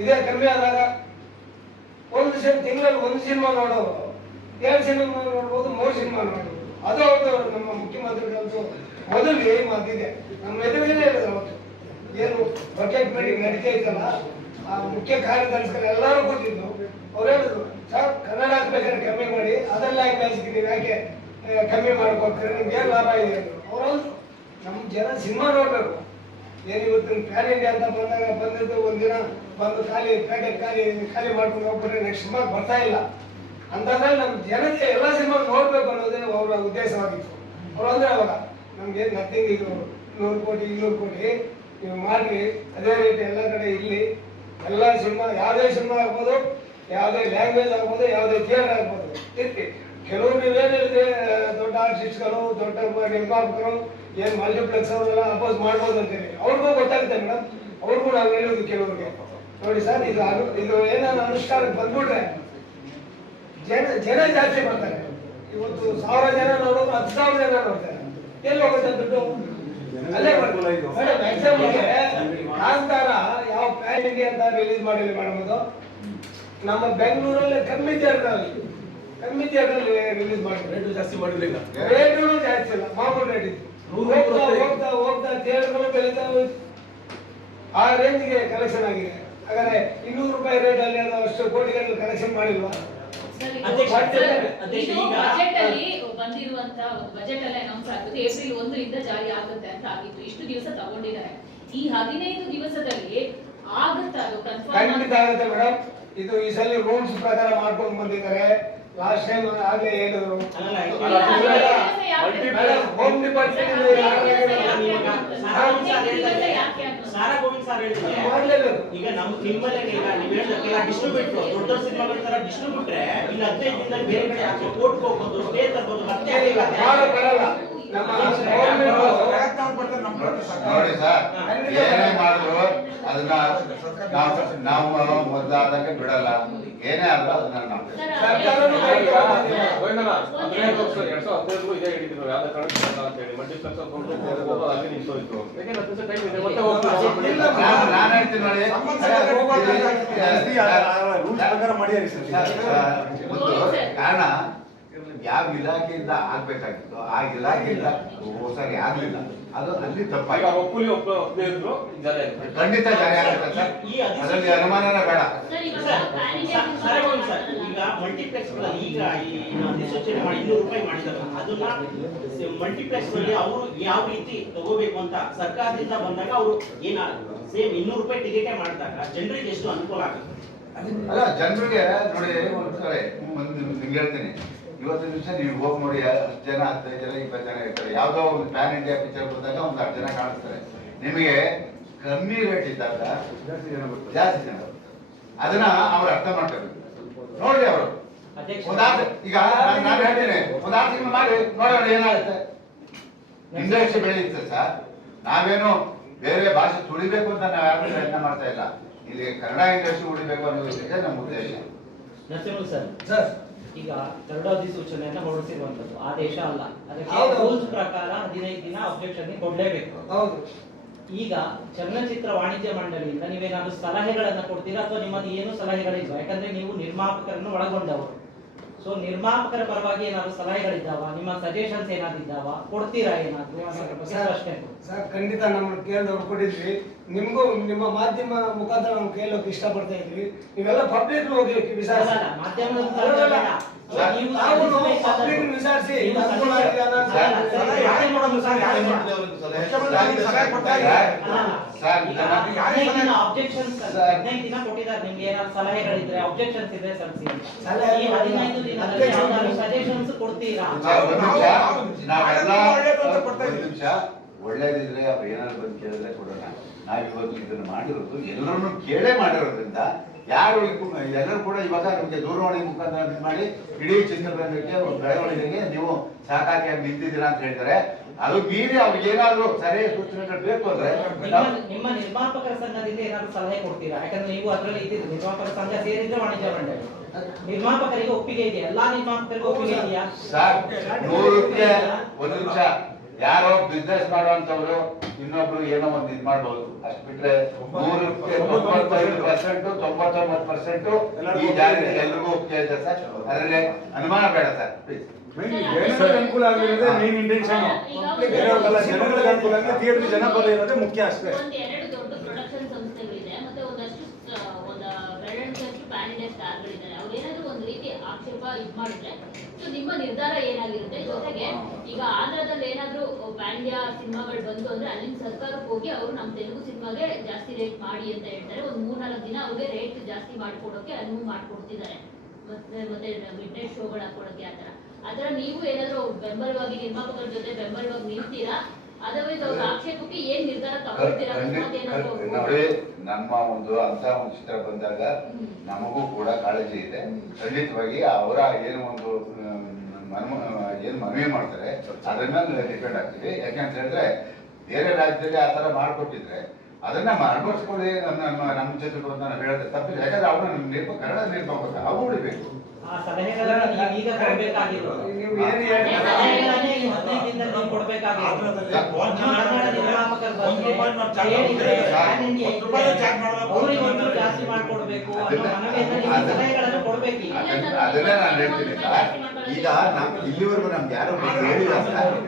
ಇದೇ ಕಮ್ಮಿ ಆದಾಗ ತಿಂಗಳಲ್ಲಿ ಒಂದು ಸಿನಿಮಾ ನೋಡೋರು 2 ಸಿನಿಮಾ ನೋಡ್ಬೋದು, 3 ಸಿನಿಮಾ ನೋಡ್ಬೋದು. ಅದು ಅವ್ರದ್ದು ನಮ್ಮ ಮುಖ್ಯಮಂತ್ರಿಗಳದ್ದು ಮೊದಲು ಮಾತಿದೆ. ನಮ್ಮ ಎದುರುಗಡೆ ಹೇಳಿದ್ರು ಅವತ್ತು, ಏನು ಬಜೆಟ್ ಮೀಟಿಂಗ್ ನಡೀತಾ ಇತ್ತಲ್ಲ, ಆ ಮುಖ್ಯ ಕಾರ್ಯದರ್ಶಿಗಳು ಎಲ್ಲರೂ ಕೂತಿದ್ದು ಅವ್ರು ಹೇಳಿದ್ರು, ಸರ್ ಕನ್ನಡ ಹಾಕ್ಬೇಕಾದ್ರೆ ಕಮ್ಮಿ ಮಾಡಿ, ಅದೆಲ್ಲ ಹಾಕಿ ನೀವು ಯಾಕೆ ಕಮ್ಮಿ ಮಾಡ್ಕೊಡ್ತೀರಿ, ನಿಮ್ಗೆ ಏನು ಲಾಭ ಇದೆ ಅಂದರು. ಅವರು ನಮ್ಮ ಜನ ಸಿನಿಮಾ ನೋಡ್ಬೇಕು. ಏನು ಇವತ್ತಿನ ಪ್ಯಾನ್ ಇಂಡಿಯಾ ಅಂತ ಬಂದಿದ್ದು ಒಂದಿನ ಬಂದು ಪ್ಯಾಕೆಟ್ ಖಾಲಿ ಮಾಡ್ಕೊಂಡು ಹೋಗ್ಬಿಟ್ರೆ ನೆಕ್ಸ್ಟ್ ಸಿನಿಮಾಗೆ ಬರ್ತಾ ಇಲ್ಲ ಅಂತಂದ್ರೆ ನಮ್ಮ ಜನತೆ ಎಲ್ಲ ಸಿನಿಮಾ ನೋಡ್ಬೇಕು ಅನ್ನೋದೇ ಅವರ ಉದ್ದೇಶವಾಗಿತ್ತು. ಅವ್ರು ಅಂದ್ರೆ ಅವಾಗ ನಮ್ಗೆ ನಥಿಂಗ್, ಇದು 100 ಕೋಟಿ 200 ಕೋಟಿ ನೀವು ಮಾಡ್ರಿ, ಅದೇ ರೇಟ್ ಎಲ್ಲ ಕಡೆ ಇರಲಿ. ಎಲ್ಲ ಸಿನಿಮಾ ಯಾವುದೇ ಸಿನಿಮಾ ಆಗ್ಬೋದು, ಯಾವುದೇ ಲ್ಯಾಂಗ್ವೇಜ್ ಆಗ್ಬೋದು, ಯಾವುದೇ ಥಿಯೇಟರ್ ಆಗ್ಬೋದು ಇರ್ತಿ. ಕೆಲವರು ನೀವೇನು ಹೇಳಿದ್ರೆ ದೊಡ್ಡ ಆರ್ಟಿಸ್ಟ್ಗಳು, ದೊಡ್ಡ ನಿರ್ಮಾಪಕರು ಏನು ಮಲ್ಟಿಪ್ಲೆಕ್ಸ್ ಅವರೆಲ್ಲ ಅಪೋಸ್ ಮಾಡ್ಬೋದು ಅಂತೇಳಿ ಅವ್ರಿಗೂ ಗೊತ್ತಾಗುತ್ತೆ ಮೇಡಮ್. ಅವ್ರಿಗೂ ನಾವು ಹೇಳೋದು ಕೆಲವ್ರಿಗೆ, ನೋಡಿ ಸರ್ ಇದು ಏನಾದ್ರು ಅನುಷ್ಠಾನಕ್ಕೆ ಬಂದ್ಬಿಟ್ರೆ ಜನ ಜಾಸ್ತಿ ಬರ್ತಾರೆ. ಇವತ್ತು 1000 ಜನ ನೋಡೋದು 10,000 ಜನ ನೋಡ್ತಾರೆ. ಎಲ್ಲಿ ಹೋಗುತ್ತೆ ದುಡ್ಡು? ಅಲ್ಲೇ ಮೇಡಮ್ ಎಕ್ಸಾಂಪಲ್ಗೆ ಕಾಂತಾರ ಯಾವ ಪ್ಯಾನ್ ಇಂಡಿಯಾ ಅಂತ ರಿಲೀಸ್ ಮಾಡಿಲ್ಲ ಮೇಡಮ್. ಅದು ನಮ್ಮ ಬೆಂಗಳೂರಲ್ಲಿ ಕಮ್ಮಿ ಥಿಯೇಟರ್ ರಿಲೀಸ್ ಮಾಡಿದ್ರು. ರೇಟು ಜಾಸ್ತಿ ಮಾಡಿರಲಿಲ್ಲ, ರೇಟು ಜಾಸ್ತಿ ಇಲ್ಲ, ಮಾಮೂಲು ರೇಟ್ ಇತ್ತು. ಹೋಗ್ತಾ ಥಿಯೇಟರ್ಗಳು ಬೆಳೀತಾ ಆ ರೇಂಜ್ಗೆ ಕಲೆಕ್ಷನ್ ಆಗಿದೆ. ಹಾಗಾದ್ರೆ 200 ರೂಪಾಯಿ ರೇಟ್ ಅಲ್ಲಿ ಅದು ಅಷ್ಟು ಕೋಟಿಗಳಲ್ಲಿ ಕಲೆಕ್ಷನ್ ಮಾಡಿಲ್ವಾ? ಬಜೆಟ್ ಅಲ್ಲಿ ಬಂದಿರುವಂತ ಬಜೆಟ್ ಅಲ್ಲೇ ಅನೌನ್ಸ್ ಆಗುತ್ತೆ, ಏಪ್ರಿಲ್ 1 ಇಂದ ಜಾರಿ ಆಗುತ್ತೆ ಅಂತ ಆಗಿತ್ತು. ಇಷ್ಟು ದಿವಸ ತಗೊಂಡಿದ್ದಾರೆ. ಈ 15 ದಿವಸದಲ್ಲಿ ಆಗುತ್ತಾ ಅದು ಕನ್ಫರ್ಮ್? ಖಂಡಿತ ಆಗುತ್ತೆ ಮೇಡಮ್. ಇದು ಈ ಸಲ ರೂಲ್ಸ್ ಪ್ರಕಾರ ಮಾಡ್ಕೊಂಡು ಬಂದಿದ್ದಾರೆ. ಲಾಸ್ಟ್ ಟೈಮ್ ಆಗ್ಲೇ ಹೇಳಿದ್ರು home department Sara Govind sir ಹೇಳಿದ್ರೆ ಮಾಡ್ಲೇಬೇಕು. ಈಗ ನಮ್ಮ ನಿಮ್ಮಲ್ಲೇ ಈಗ ನೀವು ಹೇಳಿದ ಡಿಸ್ಟ್ರಿಬ್ಯೂಟರ್ ದೊಡ್ಡ ದೊಡ್ಡ ಸಿನಿಮಾಗಳ ತರ ಡಿಸ್ಟ್ರಿಬ್ಯೂಟ್ರೆ ಇಲ್ಲಿ 15 ದಿನದಲ್ಲಿ ಬೇರೆ ಕಡೆ ಹಾಕಿ ಕೋರ್ಟ್ ಹೋಗ್ಬೋದು ಸ್ಟೇ ತರ್ಬೋದು ಮತ್ತೆ ಮಾಡಕ್ ಬರಲ್ಲ. ನಮ್ಮ ನೋಡಿ ಸರ್, ಏನೇ ಮಾಡಿದ್ರು ಅದನ್ನ ನಾವು ಮೊದಲಾದಂಗೆ ಬಿಡಲ್ಲ. ಏನೇ ಆದ್ರೂ ಅದನ್ನ ನಾವು ಸರ್ಕಾರನೂ ಗೋವಿಂದಣ್ಣ, 15 ವರ್ಷ 2015 ಇದೇ ಹೇಳಿದ್ರು ಯಾವ್ದು ಕಾರಣಕ್ಕೆ ಅಂತ ಹೇಳಿ ಮಲ್ಟಿಪ್ಲೆಕ್ಸ್ ಹೋಗೋದು ಅಲ್ಲಿ ನಿಂತೋಯ್ತು. ಯಾಕೆಂದ್ರೆ 10 ಟೈಮ್ ಇದೆ ಮತ್ತೆ ಹೋಗ್ತೀವಿ. ನಾನು ಹೇಳ್ತೀನಿ ನೋಡಿ, ಒಂದು ಕಾರಣ ಯಾವ ಇಲಾಖೆಯಿಂದ ಆಗ್ಬೇಕಾಗಿತ್ತು ಆ ಇಲಾಖೆಯಿಂದ ಸರಿ ಆಗ್ಲಿಲ್ಲ, ಅದು ಅಲ್ಲಿ ಈಗ ತಪ್ಪಾಗಿ ಒಪ್ಪುಲಿ ಒಪ್ಪದೇ ಇದ್ರು ಜಾರಿ ಆಗುತ್ತೆ. ಖಂಡಿತ ಜಾರಿ ಆಗುತ್ತೆ ಸರ್, ಅದರಲ್ಲಿ ಅನುಮಾನನೇ ಬೇಡ. ಸರ್ ಇವಾಗ ಪ್ಯಾನ್ ಸರ್ ಇಂಡಿಯಾ ಈಗ ಮಲ್ಟಿಪ್ಲೆಕ್ಸ್ ಈಗ ಈ ಅಧಿಸೂಚನೆ ಮಾಡಿ 200 ರೂಪಾಯಿ ಮಾಡಿದಾರೆ ಅದನ್ನ ಮಲ್ಟಿಪ್ಲೆಕ್ಸ್ ನಲ್ಲಿ ಅವರು ಯಾವ ರೀತಿ ತಗೋಬೇಕು ಅಂತ ಸರ್ಕಾರದಿಂದ ಬಂದಾಗ ಅವರು ಏನ ಸೇಮ್ 200 ರೂಪಾಯಿ ಟಿಕೆಟೇ ಮಾಡಿದಾಗ ಜನರಿಗೆ ಎಷ್ಟು ಅನುಕೂಲ ಆಗುತ್ತೆ? ಅಲ್ಲ ಜನರಿಗೆ ನೋಡಿ, ಒಂದ್ಸರಿ ನಿಮ್ಗೆ ಹೇಳ್ತೀನಿ, ಇವತ್ತು ದಿವಸ ನೀವು ಹೋಗಿ ನೋಡಿ 10 ಜನ 15 ಜನ 20 ಜನ ಇರ್ತಾರೆ. ಯಾವ್ದೋ ಒಂದು ಪ್ಯಾನ್ ಇಂಡಿಯಾ ಪಿಕ್ಚರ್ ಬಂದಾಗ ಒಂದು 10 ಜನ ಕಾಣಿಸ್ತಾರೆ. ನಿಮಗೆ ಕಮ್ಮಿ ರೇಟ್ ಇದ್ದಾಗ ಜಾಸ್ತಿ ಜನ ಬರ್ತಾರೆ. ಅದನ್ನ ಅವ್ರು ಅರ್ಥ ಮಾಡ್ಕೋಬೇಕು. ನೋಡಿ ಅವರು ಈಗ ನಾನು ಹೇಳ್ತೀನಿ, ಒಂದು 6 ತಿಂಗಳು ಮಾಡಿ ನೋಡೋಣ ಏನಾಗುತ್ತೆ. ಇಂಡಸ್ಟ್ರಿ ಬೆಳೆಯುತ್ತೆ ಸರ್. ನಾವೇನು ಬೇರೆ ಭಾಷೆ ತುಳಿಬೇಕು ಅಂತ ನಾವು ಯಾರು ಪ್ರಯತ್ನ ಮಾಡ್ತಾ ಇಲ್ಲ. ಇಲ್ಲಿ ಕನ್ನಡ ಇಂಡಸ್ಟ್ರಿ ಉಳಿಬೇಕು ಅನ್ನೋದಿದೆ ನಮ್ಮ ಉದ್ದೇಶ. ನರಸಿಂಹ ಸರ್ ಸರ್ ಈಗ ಕನ್ನಡ ಅಧಿಸೂಚನೆಯನ್ನ ಹೊರಡಿಸಿರುವಂತದ್ದು ಆದೇಶ ಅಲ್ಲ, ಅದಕ್ಕೆ ಹೌದು. ರೂಲ್ಸ್ ಪ್ರಕಾರ 15 ದಿನ ಅಬ್ಜೆಕ್ಷನ್ ಕೊಡ್ಲೇಬೇಕು. ಹೌದು. ಈಗ ಚಲನಚಿತ್ರ ವಾಣಿಜ್ಯ ಮಂಡಳಿಯಿಂದ ನೀವೇನಾದ್ರೂ ಸಲಹೆಗಳನ್ನ ಕೊಡ್ತೀರಾ ಅಥವಾ ನಿಮ್ಮದು ಏನು ಸಲಹೆಗಳಿಲ್ವಾ? ಯಾಕಂದ್ರೆ ನೀವು ನಿರ್ಮಾಪಕರನ್ನು ಒಳಗೊಂಡವರು. ಸೊ ನಿರ್ಮಾಪಕರ ಪರವಾಗಿ ಏನಾದ್ರು ಸಲಹೆಗಳಿದ್ದಾವ, ನಿಮ್ಮ ಸಜೆಷನ್ಸ್ ಏನಾದಿದ್ದಾವ, ಕೊಡ್ತೀರಾ ಏನಾದ್ರು ಅನ್ನೋದ್ರ ಬಗ್ಗೆ ಪ್ರಶ್ನೆ. ಸರ್ ಖಂಡಿತ ನಮ್ಮನ್ನು ಕೇಳಿದವ್ರು ಕೊಟ್ಟಿದ್ವಿ. ನಿಮಗೂ ನಿಮ್ಮ ಮಾಧ್ಯಮ ಮುಖಾಂತರ ನಾವು ಕೇಳೋಕೆ ಇಷ್ಟಪಡ್ತಾ ಇದ್ವಿ. ನೀವೆಲ್ಲ ಪಬ್ಲಿಕ್ ಹೋಗಿ ವಿಚಾರಿಸಿ. ಅಲ್ಲ, ಮಾಧ್ಯಮದ ಮುಖಾಂತರ ಬೇಡ. ನೀವು ನಾವು ಸಲ್ಲಿಸಬೇಕಾದ- ಪಬ್ಲಿಕ್ ವಿಚಾರಿಸಿ ನೀವು ಅನುಕೂಲ ಆಗಿಲ್ಲ ಅನ್ನೋದು ಸರ್, ಸರ್, ಯಾರೇ ಮಾಡೋದು ಸರ್, ಯಾರೇ ಮಾಡ್ತೀವಿ ಅವ್ರಿಗೆ ಸಲಹೆ ಕೊಟ್ಟಾಗ ಸರ್, ಈಗ 15 ದಿನ objections ಸರ್, 15 ದಿನ ಕೊಟ್ಟಿದ್ದಾರೆ. ನಿಮ್ಗೆ ಏನಾದ್ರು ಸಲಹೆಗಳಿದ್ರೆ ಅಬ್ಜೆಕ್ಷನ್ಸ್ ಇದ್ರೆ ಸಲ್ಲಿಸಿ. ಸಲಹೆ ಈ 15 ದಿನದಲ್ಲಿ ಯಾವ್ದಾದ್ರು ಸಜೆಷನ್ಸ್ ಕೊಡ್ತೀರಾ? ಒಂದ್ ನಿಮಿಷ, ನಾವೆಲ್ಲ ಒಂದ್ ನಿಮಿಷ ಒಳ್ಳೇದಿದ್ರೆ ಅವ್ರು ಏನಾದ್ರು ಬಂದು ಕೇಳಿದ್ರೆ ಕೊಡೋಣ. ನಾವಿವತ್ತು ಇದನ್ನ ಮಾಡಿರೋದು ಎಲ್ಲರನ್ನು ಕೇಳೇ ಮಾಡಿರೋದ್ರಿಂದ ಯಾರು ಎಲ್ಲರೂ ಕೂಡ ಇವಾಗ ನಿಮಗೆ ದೂರವಾಣಿ ಮುಖಾಂತರ ಮಾಡಿ ಇಡೀ ಚಿತ್ರರಂಗಕ್ಕೆ ಒಂದು ಬೆಳವಣಿಗೆಗೆ ನೀವು ಸಹಕಾರಿಯಾಗಿ ನಿಂತಿದ್ದೀರಾ ಅಂತ ಹೇಳಿದರೆ, ಅದು ಮೀರಿ ಅವ್ರಿಗೆ ಏನಾದ್ರು ಸರಿಯಾದ ಸೂಚನೆಗಳು ಬೇಕು ಅಂದ್ರೆ ನಿಮ್ಮ ನಿರ್ಮಾಪಕರ ಸಂಘದಿಂದ ಏನಾದ್ರು ಸಲಹೆ ಕೊಡ್ತೀರಾ? ಯಾಕಂದ್ರೆ ನೀವು ಅದರಲ್ಲಿ ಇದ್ದೀರಿ. ನಿರ್ಮಾಪಕರ ಸಂಘ ಸೇರಿದ್ರೆ ವಾಣಿಜ್ಯ ಮಂಡಳಿ. ನಿರ್ಮಾಪಕರಿಗೆ ಒಪ್ಪಿಗೆ ಇದೆ, ಎಲ್ಲಾ ನಿರ್ಮಾಪಕರಿಗೆ ಒಪ್ಪಿಗೆ ಇದೆಯಾ? ಸರ್, 100ಕ್ಕೆ ಒಂದು ನಿಮಿಷ ಯಾರೋ ಬಿಸ್ನೆಸ್ ಮಾಡುವಂತವ್ರು ಇನ್ನೊಬ್ರು ಏನೋ ಒಂದು ಇದ್ ಮಾಡ್ಬೋದು. ಅಷ್ಟು ಬಿಟ್ರೆ 100ಕ್ಕೆ 95% 99% ಈ ಜಾರಿ ಎಲ್ರಿಗೂ ಒಪ್ಪಿಗೆ ಇದೆ ಸರ್. ಅದರಲ್ಲಿ ಅನುಮಾನ ಬೇಡ ಸರ್, ಪ್ಲೀಸ್. ಜನರಿಗೆ ಅನುಕೂಲ ಆಗಿರೋದೇ ಮೇನ್ ಇಂಟೆನ್ಷನ್. ಬೇರೆಯವ್ರಿಗೆಲ್ಲ ಜನಗಳಿಗೆ ಅನುಕೂಲ ಆಗಿ ಥಿಯೇಟರ್ ಜನಪದ ಇರೋದೇ ಮುಖ್ಯ ಅಷ್ಟೇ. ಒಂದು 2 ದೊಡ್ಡ ಪ್ರೊಡಕ್ಷನ್ ಸಂಸ್ಥೆಗಳಿದೆ, ಮತ್ತೆ ಒಂದಷ್ಟು ಒಂದು ಬ್ರ್ಯಾಂಡ್ ಪ್ಯಾನ್ ಇಂಡಿಯಾ ಸ್ಟಾರ್ಗಳಿದ್ದಾರೆ. ಅವ್ರು ಏನಾದ್ರು ಒಂದು ರೀತಿ ಆಕ್ಷೇಪ ಇದ್ ಮಾಡಿದ್ರೆ ಸೊ ನಿಮ್ಮ ನಿರ್ಧಾರ ಏನಾಗಿರುತ್ತೆ? ಜೊತೆಗೆ ಈಗ ಆಂಧ್ರದಲ್ಲಿ ಏನಾದ್ರು ಪ್ಯಾನ್ ಇಂಡಿಯಾ ಸಿನಿಮಾಗಳು ಬಂತು ಅಂದ್ರೆ ಅಲ್ಲಿನ ಸರ್ಕಾರಕ್ಕೆ ಹೋಗಿ ಅವರು ನಮ್ಮ ತೆಲುಗು ಸಿನಿಮಾಗೆ ಜಾಸ್ತಿ ರೇಟ್ ಮಾಡಿ ಅಂತ ಹೇಳ್ತಾರೆ. ಒಂದು 3-4 ದಿನ ಅವ್ರಿಗೆ ರೇಟ್ ಜಾಸ್ತಿ ಮಾಡ್ಕೊಡೋಕೆ ಅನುವು ಮಾಡ್ಕೊಡ್ತಿದ್ದಾರೆ. ಮತ್ತೆ ಮಿಡ್ ನೈಟ್ ಶೋಗಳು ಹಾಕೊಳಕ್ಕೆ ಆತರ ನೀವು ಏನಾದ್ರು ಬೆಂಬಲವಾಗಿ ನಿರ್ಮಾಪಕರ ಜೊತೆ ಬೆಂಬಲವಾಗಿ ನಿಲ್ತೀರಾ? ಅದರ್ವೈಸ್ ಅವ್ರ ಆಕ್ಷೇಪಕ್ಕೆ ಏನ್ ನಿರ್ಧಾರ ತಗೊಳ್ತೀರಾ? ನೋಡಿ, ನಮ್ಮ ಒಂದು ಅಂತ ಒಂದು ಚಿತ್ರ ಬಂದಾಗ ನಮಗೂ ಕೂಡ ಕಾಳಜಿ ಇದೆ. ಖಂಡಿತವಾಗಿ ಅವರ ಏನು ಒಂದು ಏನ್ ಮನವಿ ಮಾಡ್ತಾರೆ ಅದ್ರ ಮೇಲೆ ಡಿಪೆಂಡ್ ಆಗ್ತೀವಿ. ಯಾಕೆಂತ ಹೇಳಿದ್ರೆ ಬೇರೆ ರಾಜ್ಯದಲ್ಲಿ ಆ ತರ ಮಾಡ್ಕೊಟ್ಟಿದ್ರೆ ಅದನ್ನ ಅಳವಡಿಸ್ಕೊಳ್ಳಿ ನಮ್ಮ ಜೊತೆ ನಾವು ಹೇಳಿದ್ರೆ ತಪ್ಪಿಲ್ಲ. ಯಾಕಂದ್ರೆ ಅವ್ರು ನಮ್ಮ ಕನ್ನಡ ನಿರ್ಮಾಪಕ ಅವ್ರು ಉಳಿಬೇಕು. ಆ ಸಲಹೆಗಳನ್ನ ನೀವು ಈಗ ಕೊಡ್ಬೇಕಾಗಿರೋದು. ನೀವು ಏನು ಹೇಳಿ ಸಲಹೆಗಳನ್ನೇ ಈ 15 ದಿನದಲ್ಲಿ ನೀವು ಕೊಡ್ಬೇಕಾಗಿರೋದು. ಕನ್ನಡ ನಿರ್ಮಾಪಕರ ಬಗ್ಗೆ ಹೇಳಿದ್ರೆ ಪ್ಯಾನ್ ಇಂಡಿಯಾ ಅವ್ರಿಗೆ ಒಂದು ಜಾಸ್ತಿ ಮಾಡ್ಕೊಡ್ಬೇಕು ಅನ್ನೋ ಮನವಿಯನ್ನ ನೀವು ಸಲಹೆಗಳನ್ನು ಕೊಡ್ಬೇಕು. ಅದನ್ನೇ ನಾನು ಹೇಳ್ತೀನಿ ಸರ್. ಈಗ ಇಲ್ಲಿವರೆಗೂ ನಮ್ಗೆ ಯಾರು ಹೇಳಿಲ್ಲ ಸರ್.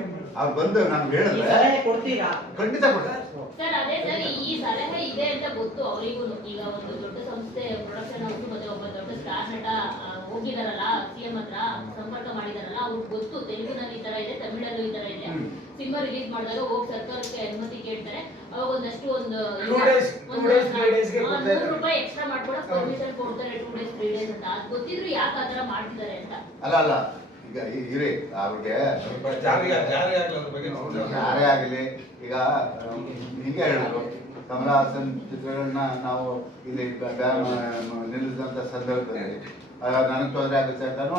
ಅವ್ರು ಬಂದು ನಮ್ಗೆ ಈ ಹೇಳಿದ್ರೆ ಸಲಹೆ ಕೊಡ್ತೀರಾ? ಖಂಡಿತ ಕೊಡ್ತಾರೆ ಸರ್. ಅದೇ ಸರ್, ಈ ಸಲಹೆ ಇದೆ ಅಂತ ಗೊತ್ತು ಅವರಿಗೂ. ಈಗ ಒಂದು ದೊಡ್ಡ ಸಂಸ್ಥೆ ಪ್ರೊಡಕ್ಷನ್ ಹೌಸ್ ಮತ್ತೆ ಒಬ್ಬ ದೊಡ್ಡ ಸ್ಟಾರ್ ನಟ ಹೋಗಿದಾರಲ್ಲ, CM ಹತ್ರ ಸಂಪರ್ಕ ಮಾಡಿದಾರಲ್ಲ, ಅವ್ರಿಗೆ ಗೊತ್ತು ತೆಲುಗಿನಲ್ಲಿ ಈ ತರ ಇದೆ, ತಮಿಳಲ್ಲೂ ಈ ತರ ಇದೆ. ಸಿನಿಮಾ ರಿಲೀಸ್ ಮಾಡಿದಾಗ ಹೋಗಿ ಸರ್ಕಾರಕ್ಕೆ ಅನುಮತಿ ಕೇಳ್ತಾರೆ. ಅವಾಗ ಒಂದಷ್ಟು ಒಂದು 2 days, 3 days ಗೆ ಕೊಡ್ತಾರೆ. 100 ರೂಪಾಯಿ ಎಕ್ಸ್ಟ್ರಾ ಮಾಡ್ಕೊಡಕ್ ಪರ್ಮಿಷನ್ ಕೊಡ್ತಾರೆ. 2 days 3 days ಅಂತ. ಅದು ಗೊತ್ತಿದ್ರು ಯಾಕೆ ಆ ತರ ಮಾಡ್ತಿದ್ದಾರೆ ಅಂತ. ಅಲ್ಲ ಈಗ ಇರಿ ಅವ್ರಿಗೆ ಯಾರೇ ಆಗಲಿ ಈಗ ಹಿಂಗೆ ಹೇಳಿದ್ರು ಕಮಲ ಹಾಸನ್ ಚಿತ್ರಗಳನ್ನ ನಾವು ಇಲ್ಲಿ ನಿಲ್ಲಿಸಿದಂಥ ಸಂದರ್ಭದಲ್ಲಿ ನನಗೆ ತೊಂದರೆ ಆಗುತ್ತೆ ಅಂತಾನು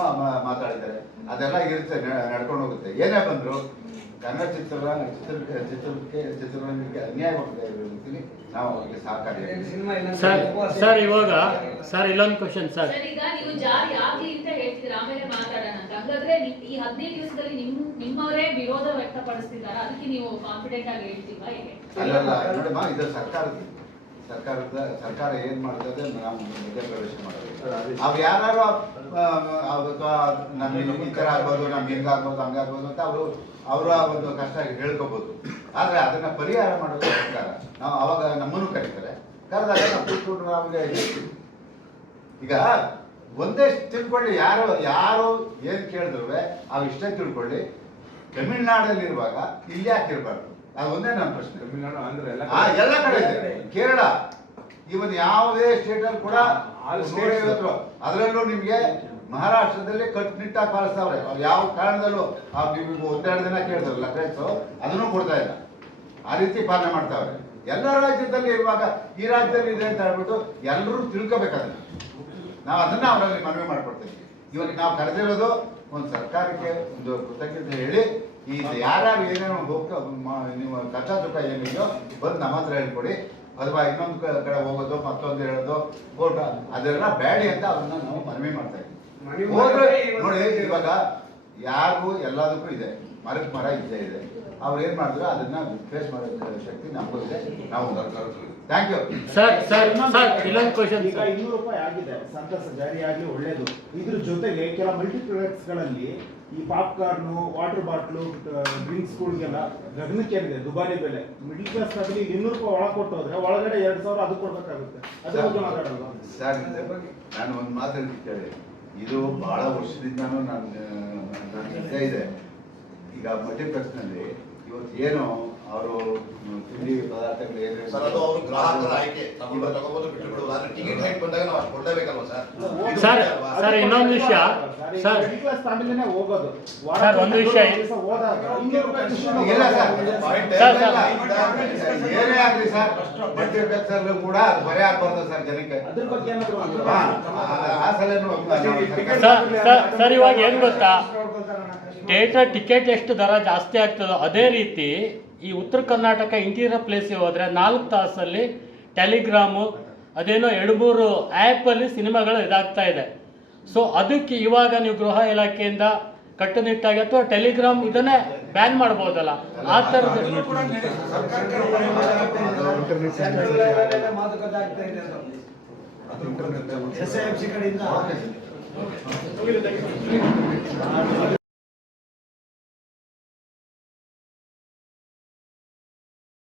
ಮಾತಾಡಿದ್ದಾರೆ. ಅದೆಲ್ಲ ಇರುತ್ತೆ, ನಡ್ಕೊಂಡು ಹೋಗುತ್ತೆ. ಏನೇ ಬಂದ್ರು ಕನ್ನಡ ಚಿತ್ರರಂಗಕ್ಕೆ ಅನ್ಯಾಯವಾಗಿದೆ ರೀತಿಯಲ್ಲಿ ನಾವು ಅವರಿಗೆ ಸಹಕಾರಿಯಾಗಿ. ಸರ್ ಇವಾಗ ಸರ್ ಇಲ್ಲೊಂದು ಕ್ವಶನ್ ಸರ್. ಈಗ ನೀವು ಜಾರಿ ಆಗ್ಲಿ ಅಂತ ಹೇಳ್ತೀರಾ, ಆಮೇಲೆ ಮಾತಾಡೋಣ ಅಂತ. ಹಂಗಾದ್ರೆ ಈ 15 ದಿವಸದಲ್ಲಿ ನಿಮ್ಮವರೇ ವಿರೋಧ ವ್ಯಕ್ತಪಡಿಸ್ತಿದ್ದಾರೆ, ಅದಕ್ಕೆ ನೀವು ಕಾನ್ಫಿಡೆಂಟ್ ಆಗಿ ಹೇಳ್ತೀವಾ ಹೇಗೆ? ಅಲ್ಲಲ್ಲ ನೋಡಮ್ಮ, ಇದು ಸರ್ಕಾರ ಏನ್ ಮಾಡ್ತದೆ, ನಾವು ಮಧ್ಯಪ್ರವೇಶ ಮಾಡಬೇಕು. ಅವ್ ಯಾರು ನಮ್ಗೆ ಈ ತರ ಆಗ್ಬೋದು, ನಮ್ಗೆ ಹಿಂಗಾಗ್ಬೋದು ಹಂಗಾಗ್ಬೋದು ಅಂತ ಅವರ ಒಂದು ಕಷ್ಟ ಹೇಳ್ಕೋಬಹುದು. ಆದ್ರೆ ಅದನ್ನ ಪರಿಹಾರ ಮಾಡೋದು ಸರ್ಕಾರ. ನಾವು ಅವಾಗ ನಮ್ಮನ್ನು ಕರೀತಾರೆ, ಕರೆದಾಗ ನಾವು ಕೂತ್ಕೊಂಡು ನಮ್ಗೆ ಈಗ ಒಂದೇ ತಿಳ್ಕೊಳ್ಳಿ, ಯಾರು ಏನ್ ಕೇಳಿದ್ರು ಅವು ಇಷ್ಟೇ ತಿಳ್ಕೊಳ್ಳಿ. ತಮಿಳ್ನಾಡಲ್ಲಿರುವಾಗ ಇಲ್ಲಿ ಯಾಕೆ ಇರಬಾರ್ದು? ಅದು ಒಂದೇ ನನ್ನ ಪ್ರಶ್ನೆ. ತಮಿಳ್ನಾಡು, ಆಂಧ್ರ ಎಲ್ಲ ಕಡೆ ಇದೆ. ಕೇರಳ ಇವನ್ ಯಾವುದೇ ಸ್ಟೇಟ್ ಅಲ್ಲಿ ಕೂಡ ಅದರಲ್ಲೂ ನಿಮ್ಗೆ ಮಹಾರಾಷ್ಟ್ರದಲ್ಲಿ ಕಟ್ಟುನಿಟ್ಟಾಗಿ ಪಾಲಿಸ್ತಾವ್ರೆ. ಅವ್ರು ಯಾವ ಕಾರಣದಲ್ಲೂ ನಿಮಗೆ ಒಂದೆರಡು ದಿನ ಕೇಳಿದ್ರಲ್ಲ ಫ್ರೆಂಡ್ಸು, ಅದನ್ನು ಕೊಡ್ತಾ ಇಲ್ಲ. ಆ ರೀತಿ ಪಾಲನೆ ಮಾಡ್ತಾವ್ರೆ. ಎಲ್ಲ ರಾಜ್ಯದಲ್ಲಿ ಇರುವಾಗ ಈ ರಾಜ್ಯದಲ್ಲಿ ಇದೆ ಅಂತ ಹೇಳ್ಬಿಟ್ಟು ಎಲ್ಲರೂ ತಿಳ್ಕೊಬೇಕಾದ್ರೆ ನಾವು ಅದನ್ನ ಅವರಲ್ಲಿ ಮನವಿ ಮಾಡ್ಕೊಡ್ತೀವಿ. ಇವಾಗ ನಾವು ಕರೆದಿರೋದು ಒಂದು ಸರ್ಕಾರಕ್ಕೆ ಒಂದು ಕೃತಜ್ಞತೆ ಹೇಳಿ, ಈ ಯಾರ್ಯಾರು ಏನೇನು ನೀವು ಕಷ್ಟ ಸುಖ ಏನಿದೆಯೋ ಬಂದು ನಮ್ಮ ಹತ್ರ ಹೇಳ್ಕೊಡಿ, ಅಥವಾ ಇನ್ನೊಂದು ಕಡೆ ಹೋಗೋದು ಮತ್ತೊಂದು ಹೇಳೋದು ಕೋರ್ಟ್ ಅದೆಲ್ಲ ಬೇಡಿ ಅಂತ ಅದನ್ನ ನಾವು ಮನವಿ ಮಾಡ್ತಾ ಇದ್ದೀವಿ. ನೋಡಿ, ಇವಾಗ ಯಾರಿಗೂ ಎಲ್ಲದಕ್ಕೂ ಇದೆ, ಮರಕ್ಕೆ ಮರ ಇದ್ದೇ ಇದೆ. ಅವ್ರು ಏನ್ ಮಾಡಿದ್ರು ಅದನ್ನ ಫೇಸ್ ಮಾಡೋ ಶಕ್ತಿ ನಮಗೂ ಇದೆ. ನಾವು ಥ್ಯಾಂಕ್ ಯು ಸರ್. ಇಲ್ಲೊಂದು ಕ್ವಶನ್. ಈಗ 200 ರೂಪಾಯಿ ಆಗಿದೆ, ಸಂತಸ ಜಾರಿಯಾಗಿ ಒಳ್ಳೇದು. ಇದ್ರ ಜೊತೆಗೆ ಕೆಲ ಮಲ್ಟಿಪ್ಲೆಕ್ಸ್ ಗಳಲ್ಲಿ ಈ ಪಾಪ್ಕಾರ್ನು, ವಾಟರ್ ಬಾಟ್ಲು, ಡ್ರಿಂಕ್ಸ್ಗಳಿಗೆಲ್ಲ ಗಗನಕ್ಕೇರಿದೆ ದುಬಾರಿ ಬೆಲೆ. ಮಿಡ್ಲ್ ಕ್ಲಾಸ್ ಫ್ಯಾಮಿಲಿ 200 ರೂಪಾಯಿ ಒಳಗೆ ಕೊಟ್ಟು ಹೋದ್ರೆ ಒಳಗಡೆ 2000 ಅದು ಕೊಡ್ಬೇಕಾಗುತ್ತೆ. ಅದ್ರ ಬಗ್ಗೆ ಮಾತಾಡೋದು ಸರ್. ನಾನು ಒಂದು ಮಾತು ಕೇಳಿ, ಇದು ಬಹಳ ವರ್ಷದಿಂದನೂ ನಾನು ಇದ್ದೇ ಇದೆ. ಈಗ ಮಲ್ಟಿಪ್ಲೆಕ್ಸ್ ನಲ್ಲಿ ಇವತ್ತು ಏನು ಅವರು ತಿಂಡಿ ಪದಾರ್ಥಗಳು ಏನೇನು ಸರ್, ಅದು ಅವರು ಗ್ರಾಹಕರ ಆಯ್ಕೆ. ನಮ್ಮನ್ನ ತಗೋಬಹುದು, ಬಿಟ್ಟು ಬಿಡಬಹುದು. ಆದ್ರೆ ಟಿಕೆಟ್ ಹೈಟ್ ಬಂದಾಗ ನಾವು ಅಷ್ಟು ಕೊಡಲೇಬೇಕಲ್ವಾ ಸರ್? ಸರ್ ಇನ್ನೊಂದು ವಿಷಯ ಸರ್. ಮಿಡ್ಲ್ ಕ್ಲಾಸ್ ಫ್ಯಾಮಿಲಿನೇ ಹೋಗೋದು. ಸರ್ ಒಂದು ವಿಷಯ. ಹೋದಾಗ 200 ರೂಪಾಯಿ ಇಲ್ಲ ಸರ್, ಏನೇ ಆಗ್ಲಿ ಸರ್, ಮಲ್ಟಿಪ್ಲೆಕ್ಸ್ ಅಲ್ಲೂ ಕೂಡ ಬರೆ ಆಗ್ಬಾರ್ದು ಸರ್ ಜನಕ್ಕೆ. ಅದ್ರ ಬಗ್ಗೆ ಏನಾದ್ರು ಆ ಸಲನು ಸರ್ ಇವಾಗ ಏನ್ ಗೊತ್ತಾ, ಥಿಯೇಟರ್ ಟಿಕೆಟ್ ಎಷ್ಟು ದರ ಜಾಸ್ತಿ ಆಗ್ತದೋ ಅದೇ ರೀತಿ ಈ ಉತ್ತರ ಕರ್ನಾಟಕ ಇಂಟೀರಿಯರ್ ಪ್ಲೇಸಿಗೆ ಹೋದರೆ 4 ತಾಸಲ್ಲಿ ಟೆಲಿಗ್ರಾಮು ಅದೇನೋ 2-3 ಆ್ಯಪಲ್ಲಿ ಸಿನಿಮಾಗಳು ಇದಾಗ್ತಾ ಇದೆ. ಸೊ ಅದಕ್ಕೆ ಇವಾಗ ನೀವು ಗೃಹ ಇಲಾಖೆಯಿಂದ ಕಟ್ಟುನಿಟ್ಟಾಗಿ ಅಥವಾ ಟೆಲಿಗ್ರಾಮ್ ಇದನ್ನೇ ಬ್ಯಾನ್ ಮಾಡ್ಬೋದಲ್ಲ, ಆ ಥರದ ಮಾತುಕತೆ ಆಗ್ತಾ ಇದೆ. ಅದು SIMC ಕಡೆಯಿಂದ